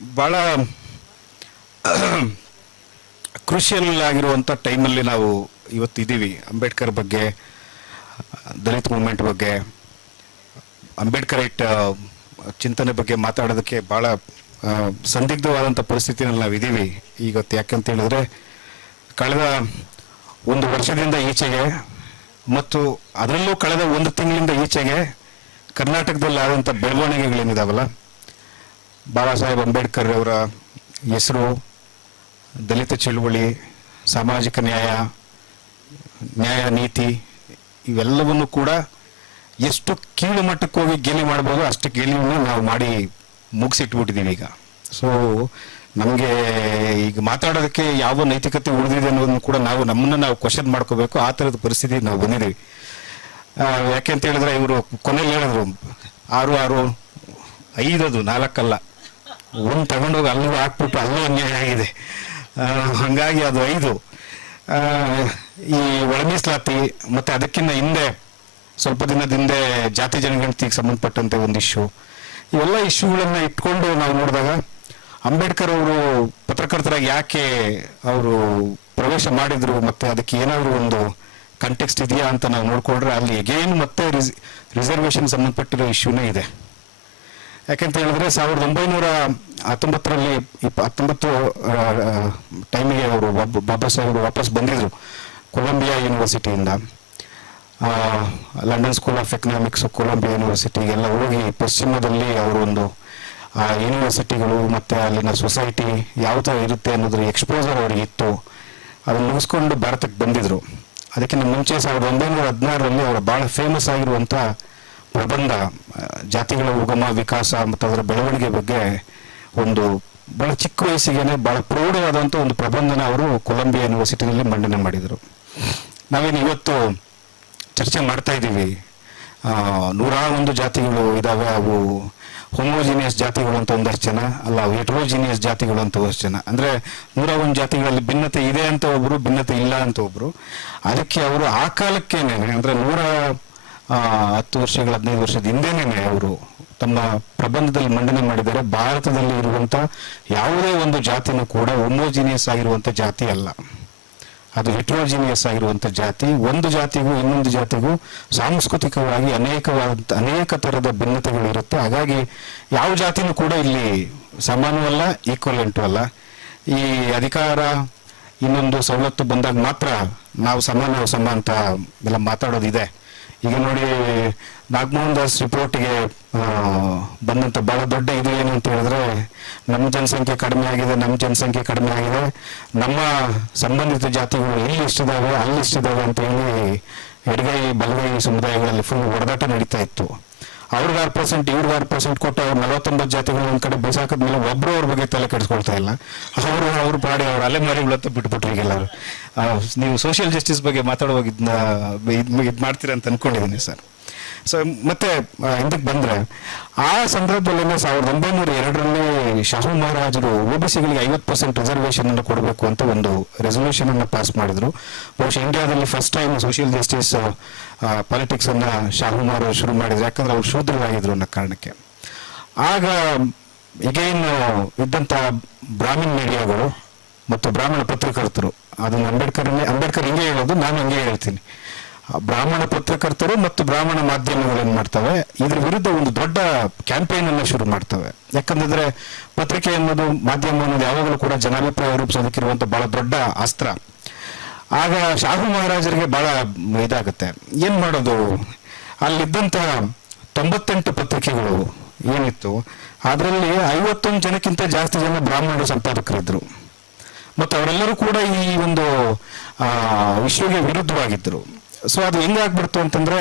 ಭಾಳ ಕ್ರೂಷಿಯಲ್ ಆಗಿರುವಂಥ ಟೈಮಲ್ಲಿ ನಾವು ಇವತ್ತು ಇದ್ದೀವಿ ಅಂಬೇಡ್ಕರ್ ಬಗ್ಗೆ, ದಲಿತ ಮೂಮೆಂಟ್ ಬಗ್ಗೆ, ಅಂಬೇಡ್ಕರ್ ಇಟ್ಟ, ಚಿಂತನೆ ಬಗ್ಗೆ ಮಾತಾಡೋದಕ್ಕೆ ಭಾಳ ಸಂದಿಗ್ಧವಾದಂಥ ಪರಿಸ್ಥಿತಿನಲ್ಲಿ ನಾವು ಇದ್ದೀವಿ ಇವತ್ತು ಯಾಕಂತ ಹೇಳಿದ್ರೆ, ಕಳೆದ ಒಂದು ವರ್ಷದಿಂದ ಈಚೆಗೆ ಮತ್ತು ಅದರಲ್ಲೂ ಕಳೆದ ಒಂದು ತಿಂಗಳಿಂದ ಈಚೆಗೆ ಕರ್ನಾಟಕದಲ್ಲಿ ಆದಂಥ ಬೆಳವಣಿಗೆಗಳೇನಿದಾವಲ್ಲ ಬಾಬಾ ಸಾಹೇಬ್ ಅಂಬೇಡ್ಕರ್ ಅವರ ಹೆಸರು, ದಲಿತ ಚಳುವಳಿ, ಸಾಮಾಜಿಕ ನ್ಯಾಯ ನ್ಯಾಯ ನೀತಿ, ಇವೆಲ್ಲವನ್ನು ಕೂಡ ಎಷ್ಟು ಕೀಳು ಮಟ್ಟಕ್ಕೆ ಹೋಗಿ ಗೇಲಿ ಮಾಡ್ಬೋದು ಅಷ್ಟು ಗೇಲಿಯನ್ನು ನಾವು ಮಾಡಿ ಮುಗಿಸಿಟ್ಬಿಟ್ಟಿದ್ದೀವಿ ಈಗ. ಸೊ ನಮಗೆ ಈಗ ಮಾತಾಡೋದಕ್ಕೆ ಯಾವ ನೈತಿಕತೆ ಉಳಿದಿದೆ ಅನ್ನೋದನ್ನು ಕೂಡ ನಾವು ನಮ್ಮನ್ನು ನಾವು ಕ್ವಶನ್ ಮಾಡ್ಕೋಬೇಕು. ಆ ಥರದ ಪರಿಸ್ಥಿತಿ ನಾವು ಬಂದಿದ್ದೀವಿ. ಯಾಕೆ ಅಂತ ಹೇಳಿದ್ರೆ ಇವರು ಕೊನೆಯಲ್ಲಿ ಹೇಳಿದ್ರು, ಆರು ಆರು ಐದದು ನಾಲ್ಕಲ್ಲ. ಒಂದು ತಗೊಂಡೋಗಿ ಅಲ್ಲೂ ಹಾಕ್ಬಿಟ್ಟು ಅಲ್ಲೂ ಅನ್ಯಾಯ ಆಗಿದೆ. ಹಾಗಾಗಿ ಅದು ಐದು. ಈ ಒಳ ಮೀಸಲಾತಿ ಮತ್ತೆ ಅದಕ್ಕಿಂತ ಹಿಂದೆ, ಸ್ವಲ್ಪ ದಿನದ ಹಿಂದೆ ಜಾತಿ ಜನಗಣತಿಗೆ ಸಂಬಂಧಪಟ್ಟಂತೆ ಒಂದು ಇಶ್ಯೂ ಇವೆಲ್ಲ ಇಶ್ಯೂಗಳನ್ನ ಇಟ್ಕೊಂಡು ನಾವು ನೋಡಿದಾಗ ಅಂಬೇಡ್ಕರ್ ಅವರು ಪತ್ರಕರ್ತರಾಗಿ ಯಾಕೆ ಅವರು ಪ್ರವೇಶ ಮಾಡಿದ್ರು ಮತ್ತೆ ಅದಕ್ಕೆ ಏನಾದರೂ ಒಂದು ಕಂಟೆಕ್ಸ್ಟ್ ಇದೆಯಾ ಅಂತ ನಾವು ನೋಡಿಕೊಂಡ್ರೆ ಅಲ್ಲಿ ಎಗೇನ್ ಮತ್ತೆ ರಿಸರ್ವೇಶನ್ ಸಂಬಂಧಪಟ್ಟಿರೋ ಇಶ್ಯೂನೇ ಇದೆ. ಯಾಕಂತ ಹೇಳಿದ್ರೆ ಸಾವಿರದ ಒಂಬೈನೂರ ಹತ್ತೊಂಬತ್ತರಲ್ಲಿ ಇಪ್ಪ ಹತ್ತೊಂಬತ್ತು ಟೈಮಿಗೆ ಅವರು ಬಾಬಾ ಸಾಹೇಬ್ ವಾಪಸ್ ಬಂದಿದ್ದರು Columbia ಯೂನಿವರ್ಸಿಟಿಯಿಂದ London school of economics Columbia ಯೂನಿವರ್ಸಿಟಿಗೆಲ್ಲ ಹೋಗಿ ಪಶ್ಚಿಮದಲ್ಲಿ ಅವರು ಒಂದು, ಆ ಯೂನಿವರ್ಸಿಟಿಗಳು ಮತ್ತೆ ಅಲ್ಲಿನ ಸೊಸೈಟಿ ಯಾವ ಥರ ಇರುತ್ತೆ ಅನ್ನೋದ್ರ ಎಕ್ಸ್ಪೋಸರ್ ಅವ್ರಿಗೆ ಇತ್ತು. ಅದನ್ನು ಮುಗಿಸ್ಕೊಂಡು ಭಾರತಕ್ಕೆ ಬಂದಿದ್ದರು ಅದಕ್ಕಿಂತ ಮುಂಚೆ ಸಾವಿರದ ಒಂಬೈನೂರ ಹದಿನಾರರಲ್ಲಿ ಅವರು ಭಾಳ ಫೇಮಸ್ ಆಗಿರುವಂಥ ಪ್ರಬಂಧ ಜಾತಿಗಳ ಉಗಮ, ವಿಕಾಸ ಮತ್ತು ಅದರ ಬೆಳವಣಿಗೆ ಬಗ್ಗೆ ಒಂದು ಬಹಳ ಚಿಕ್ಕ ವಯಸ್ಸಿಗೆ ಬಹಳ ಪ್ರೌಢವಾದಂಥ ಒಂದು ಪ್ರಬಂಧನ ಅವರು ಕೊಲಂಬಿಯಾ ಯೂನಿವರ್ಸಿಟಿನಲ್ಲಿ ಮಂಡನೆ ಮಾಡಿದರು. ನಾವೇನು ಇವತ್ತು ಚರ್ಚೆ ಮಾಡ್ತಾ ಇದ್ದೀವಿ. ನೂರಾರು ಒಂದು ಜಾತಿಗಳು ಇದ್ದಾವೆ. ಅವು ಹೋಮೋಜಿನಿಯಸ್ ಜಾತಿಗಳು ಅಂತ ಒಂದಷ್ಟು ಜನ, ಅಲ್ಲ ಹೆಟ್ರೋಜಿನಿಯಸ್ ಜಾತಿಗಳು ಅಂತ ಒಂದಷ್ಟು ಜನ. ಅಂದರೆ ನೂರ ಒಂದು ಜಾತಿಗಳಲ್ಲಿ ಭಿನ್ನತೆ ಇದೆ ಅಂತ ಒಬ್ರು, ಭಿನ್ನತೆ ಇಲ್ಲ ಅಂತ ಒಬ್ಬರು ಅದಕ್ಕೆ ಅವರು ಆ ಕಾಲಕ್ಕೇನೆ, ಅಂದರೆ ನೂರ ಹತ್ತು ವರ್ಷಗಳ, ಹದಿನೈದು ವರ್ಷದ ಹಿಂದೆನೇ ಅವರು ತಮ್ಮ ಪ್ರಬಂಧದಲ್ಲಿ ಮಂಡನೆ ಮಾಡಿದ್ದಾರೆ ಭಾರತದಲ್ಲಿ ಇರುವಂತ ಯಾವುದೇ ಒಂದು ಜಾತಿನೂ ಕೂಡ ಹೋಮೋಜಿನಿಯಸ್ ಆಗಿರುವಂತ ಜಾತಿ ಅಲ್ಲ. ಅದು ಹೆಟ್ರೋಜಿನಿಯಸ್ ಆಗಿರುವಂತ ಜಾತಿ, ಒಂದು ಜಾತಿಗೂ ಇನ್ನೊಂದು ಜಾತಿಗೂ ಸಾಂಸ್ಕೃತಿಕವಾಗಿ ಅನೇಕವಾದ ಅನೇಕ ಥರದ ಭಿನ್ನತೆಗಳು ಇರುತ್ತೆ. ಹಾಗಾಗಿ ಯಾವ ಜಾತಿನೂ ಕೂಡ ಇಲ್ಲಿ ಸಮಾನವಲ್ಲ ಈಕ್ವಲೆಂಟು ಅಲ್ಲ. ಈ ಅಧಿಕಾರ ಇನ್ನೊಂದು ಸವಲತ್ತು ಬಂದಾಗ ಮಾತ್ರ ನಾವು ಸಮಾನ ಸಮ ಅಂತ ಎಲ್ಲ ಮಾತಾಡೋದಿದೆ. ಈಗ ನೋಡಿ, ನಾಗಮೋಹನ್ ದಾಸ್ ರಿಪೋರ್ಟ್ಗೆ ಬಂದಂತ ಬಹಳ ದೊಡ್ಡ ಇದು ಏನು ಅಂತ ಹೇಳಿದ್ರೆ ನಮ್ಮ ಜನಸಂಖ್ಯೆ ಕಡಿಮೆ ಆಗಿದೆ ನಮ್ಮ ಜನಸಂಖ್ಯೆ ಕಡಿಮೆ ಆಗಿದೆ. ನಮ್ಮ ಸಂಬಂಧಿತ ಜಾತಿಗಳು ಎಲ್ಲಿ ಇಷ್ಟಿದಾವೆ, ಅಲ್ಲಿ ಇಷ್ಟಿದಾವೆ ಅಂತ ಹೇಳಿ ಎಡಗೈ ಬಲಗೈ ಸಮುದಾಯಗಳಲ್ಲಿ ಫುಲ್ ಹೊಡೆದಾಟ ನಡೀತಾ ಇತ್ತು. ಅವ್ರಿಗೆ ಆರು ಪರ್ಸೆಂಟ್ ಇವ್ರಿಗೆ ಆರು ಪರ್ಸೆಂಟ್ ಕೊಟ್ಟು ಅವ್ರು ನಲವತ್ತೊಂಬತ್ತು ಜಾತಿಗಳು ಒಂದು ಕಡೆ ಬಿಸಾಕದ್ಮೇಲೆ ಒಬ್ಬರು ಅವ್ರ ಬಗ್ಗೆ ತಲೆ ಕೆಡಿಸ್ಕೊಳ್ತಾ ಇಲ್ಲ. ಅವರು ಅವ್ರ ಪಾಡಿ ಅವ್ರ ಅಲೆಮಾರಿಗಳತ್ತ ಬಿಟ್ಬಿಟ್ರು ಈಗೆಲ್ಲ ಆ, ನೀವು ಸೋಷಿಯಲ್ ಜಸ್ಟಿಸ್ ಬಗ್ಗೆ ಮಾತಾಡುವಾಗ ಇದನ್ನ ಇದು ಮಾಡ್ತೀರಾ ಅಂತ ಅನ್ಕೊಂಡಿದ್ದೀನಿ ಸರ್. ಸೊ ಮತ್ತೆ ಹಿಂದಕ್ಕೆ ಬಂದ್ರೆ, ಆ ಸಂದರ್ಭದಲ್ಲಿ ಸಾವಿರದ ಒಂಬೈನೂರ ಎರಡರಲ್ಲಿ ಶಾಹು ಮಹಾರಾಜರು ಒಬಿಸಿಗಳಿಗೆ ಐವತ್ತು ಪರ್ಸೆಂಟ್ ರಿಸರ್ವೇಶನ್ ಅನ್ನು ಕೊಡಬೇಕು ಅಂತ ಒಂದು ರೆಸಲ್ಯೂಷನ್ ಅನ್ನು ಪಾಸ್ ಮಾಡಿದ್ರು. ಬಹುಶಃ ಇಂಡಿಯಾದಲ್ಲಿ first time social justice politics ಅನ್ನ ಶಾಹು ಮಹಾರಾಜ್ ಶುರು ಮಾಡಿದ್ರು. ಯಾಕಂದ್ರೆ ಅವ್ರು ಶೂದ್ರರಾಗಿದ್ರು ಅನ್ನೋ ಕಾರಣಕ್ಕೆ. ಆಗ ಈಗೇನು ಇದ್ದಂತ ಬ್ರಾಹ್ಮಣ ಮೀಡಿಯಾಗಳು ಮತ್ತು ಬ್ರಾಹ್ಮಣ ಪತ್ರಕರ್ತರು, ಅದನ್ನು ಅಂಬೇಡ್ಕರ್ ಅಂಬೇಡ್ಕರ್ ಹಿಂಗೆ ಹೇಳೋದು, ನಾನು ಹಂಗೆ ಹೇಳ್ತೀನಿ. ಬ್ರಾಹ್ಮಣ ಪತ್ರಕರ್ತರು ಮತ್ತು ಬ್ರಾಹ್ಮಣ ಮಾಧ್ಯಮಗಳು ಏನ್ ಮಾಡ್ತವೆ? ಇದ್ರ ವಿರುದ್ಧ ಒಂದು ದೊಡ್ಡ ಕ್ಯಾಂಪೇನ್ ಅನ್ನು ಶುರು ಮಾಡ್ತವೆ. ಯಾಕಂತಂದ್ರೆ ಪತ್ರಿಕೆ ಅನ್ನೋದು ಮಾಧ್ಯಮ ಅನ್ನೋದು ಯಾವಾಗಲೂ ಕೂಡ ಜನಾಭಿಪ್ರಾಯ ರೂಪಿಸೋದಕ್ಕಿರುವಂತ ಬಹಳ ದೊಡ್ಡ ಅಸ್ತ್ರ. ಆಗ ಶಾಹು ಮಹಾರಾಜರಿಗೆ ಬಹಳ ಇದಾಗುತ್ತೆ. ಏನ್ ಮಾಡೋದು? ಅಲ್ಲಿದ್ದಂತ ತೊಂಬತ್ತೆಂಟು ಪತ್ರಿಕೆಗಳು ಏನಿತ್ತು, ಅದರಲ್ಲಿ ಐವತ್ತೊಂದು ಜನಕ್ಕಿಂತ ಜಾಸ್ತಿ ಜನ ಬ್ರಾಹ್ಮಣರು ಸಂಪಾದಕರಿದ್ರು. ಮತ್ತು ಅವರೆಲ್ಲರೂ ಕೂಡ ಈ ಒಂದು ವಿಶ್ವಗೆ ವಿರುದ್ಧವಾಗಿದ್ದರು ಸೊ ಅದು ಹೆಂಗಾಗ್ಬಿಡ್ತು ಅಂತಂದ್ರೆ,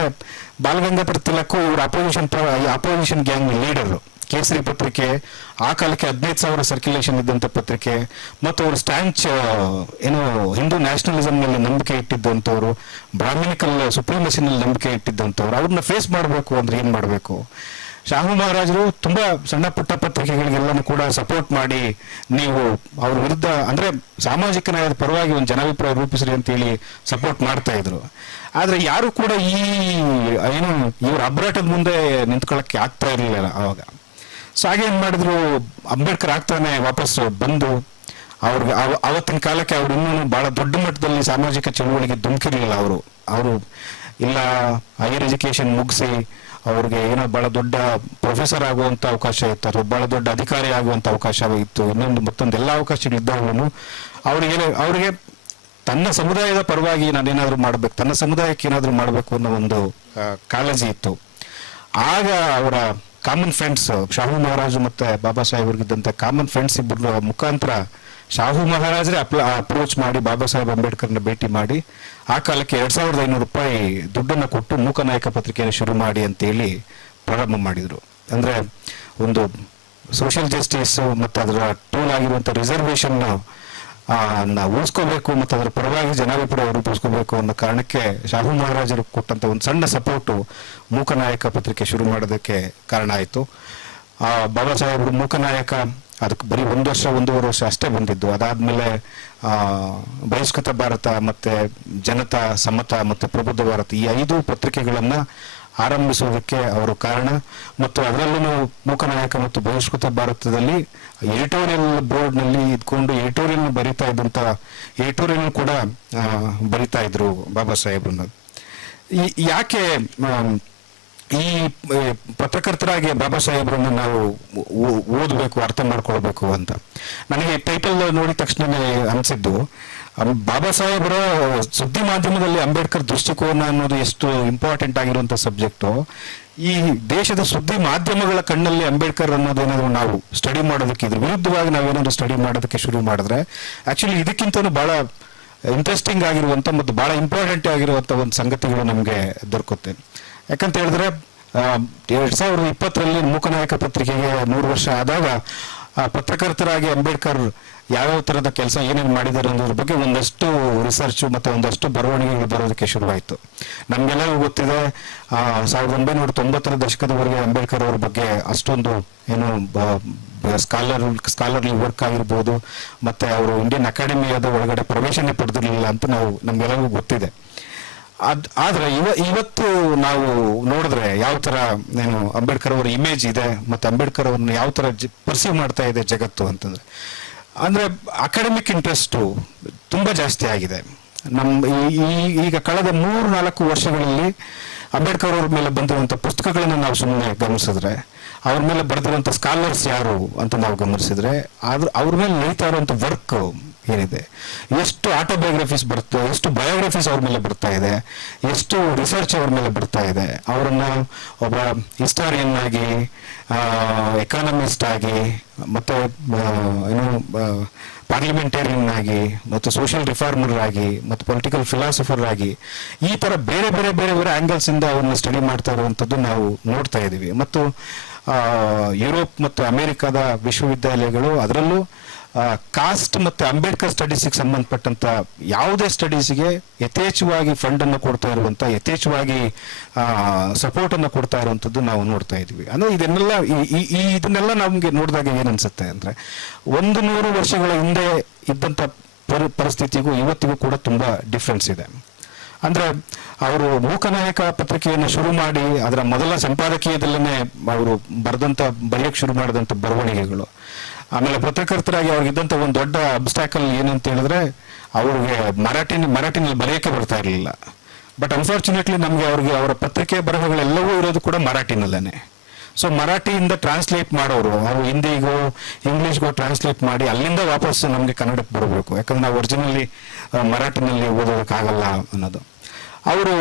ಬಾಲಗಂಗಾಧರ ತಿಲಕ್ ಇವರು ಅಪೋಸಿಷನ್ ಅಪೋಸಿಷನ್ ಗ್ಯಾಂಗ್ ಲೀಡರ್ ಕೇಸರಿ ಪತ್ರಿಕೆ, ಆ ಕಾಲಕ್ಕೆ ಹದಿನೈದು ಸಾವಿರ ಸರ್ಕ್ಯುಲೇಷನ್ ಇದ್ದಂಥ ಪತ್ರಿಕೆ, ಮತ್ತು ಅವರು ಸ್ಟ್ಯಾಂಚ್ ಏನು ಹಿಂದೂ ನ್ಯಾಷನಲಿಸಮ್ನಲ್ಲಿ ನಂಬಿಕೆ ಇಟ್ಟಿದ್ದಂಥವ್ರು ಬ್ರಾಹ್ಮಣಿಕಲ್ ಸುಪ್ರೀಮಸಿನಲ್ಲಿ ನಂಬಿಕೆ ಇಟ್ಟಿದ್ದಂಥವ್ರು ಅವ್ರನ್ನ ಫೇಸ್ ಮಾಡಬೇಕು ಅಂದ್ರೆ ಏನು ಮಾಡಬೇಕು? ಶಾಹು ಮಹಾರಾಜರು ತುಂಬಾ ಸಣ್ಣ ಪುಟ್ಟ ಪತ್ರಿಕೆಗಳಿಗೆಲ್ಲನೂ ಕೂಡ ಸಪೋರ್ಟ್ ಮಾಡಿ ನೀವು ಅವ್ರ ವಿರುದ್ಧ, ಅಂದ್ರೆ ಸಾಮಾಜಿಕ ನ್ಯಾಯದ ಪರವಾಗಿ ಒಂದು ಜನಾಭಿಪ್ರಾಯ ರೂಪಿಸ್ರಿ ಅಂತೇಳಿ ಸಪೋರ್ಟ್ ಮಾಡ್ತಾ ಇದ್ರು. ಆದ್ರೆ ಯಾರು ಕೂಡ ಈ, ಏನು ಇವ್ರ ಅಬ್ರಾಟದ ಮುಂದೆ ನಿಂತ್ಕೊಳ್ಳಕ್ಕೆ ಆಗ್ತಾ ಇರಲಿಲ್ಲ ಅವಾಗ. ಸೊ ಹಾಗೆ ಏನ್ ಮಾಡಿದ್ರು, ಅಂಬೇಡ್ಕರ್ ಆಗ್ತಾನೆ ವಾಪಸ್ ಬಂದು, ಅವ್ರಿಗೆ ಅವ- ಅವತ್ತಿನ ಕಾಲಕ್ಕೆ ಅವ್ರು ಇನ್ನೂ ಬಹಳ ದೊಡ್ಡ ಮಟ್ಟದಲ್ಲಿ ಸಾಮಾಜಿಕ ಚಳುವಳಿಗೆ ಧುಮುಕಿರ್ಲಿಲ್ಲ ಅವರು. ಅವರು, ಇಲ್ಲ ಹೈಯರ್ ಎಜುಕೇಶನ್ ಮುಗಿಸಿ, ಅವ್ರಿಗೆ ಏನೋ ಬಹಳ ದೊಡ್ಡ ಪ್ರೊಫೆಸರ್ ಆಗುವಂತ ಅವಕಾಶ ಇತ್ತು, ಅಥವಾ ಬಹಳ ದೊಡ್ಡ ಅಧಿಕಾರಿ ಆಗುವಂತ ಅವಕಾಶ ಇತ್ತು, ಇನ್ನೊಂದು ಮತ್ತೊಂದು ಎಲ್ಲ ಅವಕಾಶಗಳಿದ್ದಾಗಲೂ ಅವರಿಗೆ ಅವರಿಗೆ ತನ್ನ ಸಮುದಾಯದ ಪರವಾಗಿ ನಾನೇನಾದರೂ ಮಾಡಬೇಕು, ತನ್ನ ಸಮುದಾಯಕ್ಕೆ ಏನಾದರೂ ಮಾಡಬೇಕು ಅನ್ನೋ ಒಂದು ಕಾಳಜಿ ಇತ್ತು. ಆಗ ಅವರ ಕಾಮನ್ ಫ್ರೆಂಡ್ಸ್ ಶಾಹು ಮಹಾರಾಜು ಮತ್ತೆ ಬಾಬಾ ಸಾಹೇಬ್ರಿಗಿದ್ದಂಥ ಕಾಮನ್ ಫ್ರೆಂಡ್ಸ್ ಇಬ್ಬರ ಮುಖಾಂತರ ಶಾಹು ಮಹಾರಾಜರೇ ಅಪ್ರೋಚ್ ಮಾಡಿ, ಬಾಬಾ ಸಾಹೇಬ್ ಅಂಬೇಡ್ಕರ್ನ ಭೇಟಿ ಮಾಡಿ, ಆ ಕಾಲಕ್ಕೆ ಎರಡ್ ಸಾವಿರದ ಐನೂರು ರೂಪಾಯಿ ದುಡ್ಡನ್ನ ಕೊಟ್ಟು ಮೂಕನಾಯಕ ಪತ್ರಿಕೆಯನ್ನು ಶುರು ಮಾಡಿ ಅಂತೇಳಿ ಪ್ರಾರಂಭ ಮಾಡಿದ್ರು. ಅಂದ್ರೆ ಒಂದು ಸೋಷಿಯಲ್ ಜಸ್ಟಿಸ್ ಮತ್ತು ಅದರ ಟೂಲ್ ಆಗಿರುವಂತ ರಿಸರ್ವೇಶನ್ ಉಳಿಸ್ಕೋಬೇಕು ಮತ್ತು ಅದರ ಪರವಾಗಿ ಜನಾಭಿಪ್ರಾಯವನ್ನು ಉಳಿಸ್ಕೋಬೇಕು ಅನ್ನೋ ಕಾರಣಕ್ಕೆ ಶಾಹು ಮಹಾರಾಜರು ಕೊಟ್ಟಂಥ ಒಂದು ಸಣ್ಣ ಸಪೋರ್ಟು ಮೂಕನಾಯಕ ಪತ್ರಿಕೆ ಶುರು ಮಾಡೋದಕ್ಕೆ ಕಾರಣ ಆಯಿತು. ಬಾಬಾ ಸಾಹೇಬರು ಮೂಕನಾಯಕ ಅದಕ್ಕೆ ಬರೀ ಒಂದು ವರ್ಷ, ಒಂದೂವರೆ ವರ್ಷ ಅಷ್ಟೇ ಬಂದಿದ್ದು. ಅದಾದಮೇಲೆ ಬಹಿಷ್ಕೃತ ಭಾರತ ಮತ್ತು ಜನತಾ, ಸಮತ ಮತ್ತು ಪ್ರಬುದ್ಧ ಭಾರತ ಈ ಐದು ಪತ್ರಿಕೆಗಳನ್ನ ಆರಂಭಿಸುವುದಕ್ಕೆ ಅವರು ಕಾರಣ. ಮತ್ತು ಅದರಲ್ಲೂ ಮೂಕನಾಯಕ ಮತ್ತು ಬಹಿಷ್ಕೃತ ಭಾರತದಲ್ಲಿ ಎಡಿಟೋರಿಯಲ್ ಬೋರ್ಡ್ನಲ್ಲಿ ಇದ್ಕೊಂಡು ಎಡಿಟೋರಿಯಲ್ ಬರಿತಾ ಇದ್ದಂತ ಎಡಿಟೋರಿಯಲ್ ಕೂಡ ಬರಿತಾ ಇದ್ರು ಬಾಬಾ ಸಾಹೇಬ್ರನ್ನ. ಯಾಕೆ ಈ ಪತ್ರಕರ್ತರಾಗಿ ಬಾಬಾ ಸಾಹೇಬ್ರನ್ನ ನಾವು ಓದಬೇಕು, ಅರ್ಥ ಮಾಡ್ಕೊಳ್ಬೇಕು ಅಂತ. ನನಗೆ ಟೈಟಲ್ ನೋಡಿದ ತಕ್ಷಣ ಅನ್ಸಿದ್ದು ಬಾಬಾ ಸಾಹೇಬರ ಸುದ್ದಿ ಮಾಧ್ಯಮದಲ್ಲಿ ಅಂಬೇಡ್ಕರ್ ದೃಷ್ಟಿಕೋನ ಅನ್ನೋದು ಎಷ್ಟು ಇಂಪಾರ್ಟೆಂಟ್ ಆಗಿರುವಂತ ಸಬ್ಜೆಕ್ಟು ಈ ದೇಶದ ಸುದ್ದಿ ಮಾಧ್ಯಮಗಳ ಕಣ್ಣಲ್ಲಿ ಅಂಬೇಡ್ಕರ್ ಅನ್ನೋದೇನಾದ್ರು ನಾವು ಸ್ಟಡಿ ಮಾಡೋದಕ್ಕೆ ಇದ್ರ ವಿರುದ್ಧವಾಗಿ ನಾವೇನಾದ್ರು ಸ್ಟಡಿ ಮಾಡೋದಕ್ಕೆ ಶುರು ಮಾಡಿದ್ರೆ ಆಕ್ಚುಲಿ ಇದಕ್ಕಿಂತನೂ ಬಹಳ ಇಂಟ್ರೆಸ್ಟಿಂಗ್ ಆಗಿರುವಂತ ಮತ್ತು ಬಹಳ ಇಂಪಾರ್ಟೆಂಟ್ ಆಗಿರುವಂತ ಒಂದು ಸಂಗತಿಗಳು ನಮಗೆ ದೊರಕುತ್ತೆ. ಯಾಕಂತ ಹೇಳಿದ್ರೆ ಎರಡು ಸಾವಿರದ ಇಪ್ಪತ್ತರಲ್ಲಿ ಮೂಕನಾಯಕ ಪತ್ರಿಕೆಗೆ ನೂರು ವರ್ಷ ಆದಾಗ ಪತ್ರಕರ್ತರಾಗಿ ಅಂಬೇಡ್ಕರ್ ಯಾವ್ಯಾವ ಥರದ ಕೆಲಸ ಏನೇನು ಮಾಡಿದ್ದಾರೆ ಅನ್ನೋದ್ರ ಬಗ್ಗೆ ಒಂದಷ್ಟು ರಿಸರ್ಚ್ ಮತ್ತೆ ಒಂದಷ್ಟು ಬರವಣಿಗೆಗಳು ಬರೋದಕ್ಕೆ ಶುರುವಾಯಿತು. ನಮ್ಗೆಲ್ಲರಿಗೂ ಗೊತ್ತಿದೆ ಸಾವಿರದ ಒಂಬೈನೂರ ತೊಂಬತ್ತರ ದಶಕದವರೆಗೆ ಅಂಬೇಡ್ಕರ್ ಅವರ ಬಗ್ಗೆ ಅಷ್ಟೊಂದು ಏನು ಸ್ಕಾಲರ್ ಸ್ಕಾಲರ್ಲಿ ವರ್ಕ್ ಆಗಿರ್ಬೋದು, ಮತ್ತೆ ಅವರು ಇಂಡಿಯನ್ ಅಕಾಡೆಮಿಯಾದ ಒಳಗಡೆ ಪ್ರವೇಶನೇ ಪಡೆದಿರಲಿಲ್ಲ ಅಂತ ನಾವು, ನಮ್ಗೆಲ್ಲರಿಗೂ ಗೊತ್ತಿದೆ. ಅದ್, ಆದರೆ ಇವ, ಇವತ್ತು ನಾವು ನೋಡಿದ್ರೆ ಯಾವ ಥರ ಏನು, ಅಂಬೇಡ್ಕರ್ ಅವರ ಇಮೇಜ್ ಇದೆ, ಮತ್ತೆ ಅಂಬೇಡ್ಕರ್ ಅವ್ರನ್ನ ಯಾವ ತರ ಪರ್ಸೀವ್ ಮಾಡ್ತಾ ಇದೆ ಜಗತ್ತು ಅಂತಂದ್ರೆ. ಅಂದ್ರೆ ಅಕಾಡೆಮಿಕ್ ಇಂಟ್ರೆಸ್ಟು ತುಂಬ ಜಾಸ್ತಿ ಆಗಿದೆ. ನಮ್ಮ ಈ- ಈಗ ಕಳೆದ ಮೂರು, ನಾಲ್ಕು ವರ್ಷಗಳಲ್ಲಿ ಅಂಬೇಡ್ಕರ್ ಅವ್ರ ಮೇಲೆ ಬಂದಿರುವಂಥ ಪುಸ್ತಕಗಳನ್ನು ನಾವು ಸುಮ್ಮನೆ ಗಮನಿಸಿದ್ರೆ, ಅವ್ರ ಮೇಲೆ ಬರೆದಿರುವಂಥ ಸ್ಕಾಲರ್ಸ್ ಯಾರು ಅಂತ ನಾವು ಗಮನಿಸಿದ್ರೆ, ಆದ್ರೆ ಅವ್ರ ಮೇಲೆ ನಡೀತಾ ಇರುವಂಥ ವರ್ಕ್ ಏನಿದೆ? ಎಷ್ಟು ಆಟೋಬಯೋಗ್ರಫೀಸ್ ಬರುತ್ತೆ, ಎಷ್ಟು ಬಯೋಗ್ರಫೀಸ್ ಅವ್ರ ಮೇಲೆ ಬರ್ತಾ ಇದೆ, ಎಷ್ಟು ರಿಸರ್ಚ್ ಅವ್ರ ಮೇಲೆ ಬರ್ತಾ ಇದೆ? ಅವರನ್ನ ಒಬ್ಬ ಹಿಸ್ಟಾರಿಯನ್ ಆಗಿ ಎಕಾನಮಿಸ್ಟ್ ಆಗಿ, ಮತ್ತೆ ಏನು ಪಾರ್ಲಿಮೆಂಟೇರಿಯನ್ ಆಗಿ, ಮತ್ತು ಸೋಷಿಯಲ್ ರಿಫಾರ್ಮರ್ ಆಗಿ, ಮತ್ತು ಪೊಲಿಟಿಕಲ್ ಫಿಲಾಸಫರ್ ಆಗಿ, ಈ ತರ ಬೇರೆ ಬೇರೆ ಬೇರೆ ಬೇರೆ ಆಂಗಲ್ಸ್ ಇಂದ ಅವ್ರನ್ನ ಸ್ಟಡಿ ಮಾಡ್ತಾ ಇರುವಂತದ್ದು ನಾವು ನೋಡ್ತಾ ಇದ್ದೀವಿ ಮತ್ತು ಯುರೋಪ್ ಮತ್ತು ಅಮೆರಿಕದ ವಿಶ್ವವಿದ್ಯಾಲಯಗಳು ಅದರಲ್ಲೂ ಕಾಸ್ಟ್ ಮತ್ತೆ ಅಂಬೇಡ್ಕರ್ ಸ್ಟಡೀಸ್ಗೆ ಸಂಬಂಧಪಟ್ಟಂತ ಯಾವುದೇ ಸ್ಟಡೀಸ್ಗೆ ಯಥೇಚ್ಛವಾಗಿ ಫಂಡ್ ಅನ್ನು ಕೊಡ್ತಾ ಇರುವಂತ, ಯಥೇಚ್ಛವಾಗಿ ಸಪೋರ್ಟ್ ಅನ್ನು ಕೊಡ್ತಾ ಇರುವಂತದ್ದು ನಾವು ನೋಡ್ತಾ ಇದ್ವಿ ಅಂದ್ರೆ ಇದನ್ನೆಲ್ಲ ಈ- ಇದನ್ನೆಲ್ಲ ನಮಗೆ ನೋಡಿದಾಗ ಏನ್ ಅನ್ಸುತ್ತೆ ಅಂದ್ರೆ ಒಂದು ನೂರು ವರ್ಷಗಳ ಹಿಂದೆ ಇದ್ದಂತ ಪರಿ- ಪರಿಸ್ಥಿತಿಗೂ ಇವತ್ತಿಗೂ ಕೂಡ ತುಂಬಾ ಡಿಫ್ರೆನ್ಸ್ ಇದೆ. ಅಂದ್ರೆ ಅವರು ಮೂಕನಾಯಕ ಪತ್ರಿಕೆಯನ್ನು ಶುರು ಮಾಡಿ ಅದರ ಮೊದಲ ಸಂಪಾದಕೀಯದಲ್ಲೇ ಅವರು ಬರೆದಂತ ಬರೆಯಕ್ಕೆ ಶುರು ಮಾಡಿದಂತ ಬರವಣಿಗೆಗಳು. ಆಮೇಲೆ ಪತ್ರಕರ್ತರಾಗಿ ಅವ್ರಿಗಿದ್ದಂತ ಒಂದು ದೊಡ್ಡ ಅಬ್ಸ್ಟಾಕಲ್ ಏನಂತ ಹೇಳಿದ್ರೆ, ಅವ್ರಿಗೆ ಮರಾಠಿ ಮರಾಠಿನಲ್ಲಿ ಬರೆಯಕ್ಕೆ ಬರ್ತಾ ಇರಲಿಲ್ಲ. ಬಟ್ ಅನ್ಫಾರ್ಚುನೇಟ್ಲಿ ನಮಗೆ ಅವ್ರಿಗೆ ಅವರ ಪತ್ರಿಕೆ ಬರಹಗಳೆಲ್ಲವೂ ಇರೋದು ಕೂಡ ಮರಾಠಿನಲ್ಲೇ ಸೊ ಮರಾಠಿಯಿಂದ ಟ್ರಾನ್ಸ್ಲೇಟ್ ಮಾಡೋರು, ಅವರು ಹಿಂದಿಗೂ ಇಂಗ್ಲಿಷ್ಗೂ ಟ್ರಾನ್ಸ್ಲೇಟ್ ಮಾಡಿ ಅಲ್ಲಿಂದ ವಾಪಸ್ ನಮಗೆ ಕನ್ನಡಕ್ಕೆ ಬರಬೇಕು. ಯಾಕಂದ್ರೆ ನಾವು ಒರಿಜಿನಲಿ ಮರಾಠಿನಲ್ಲಿ ಓದೋದಕ್ಕಾಗಲ್ಲ ಅನ್ನೋದು. ಅವರು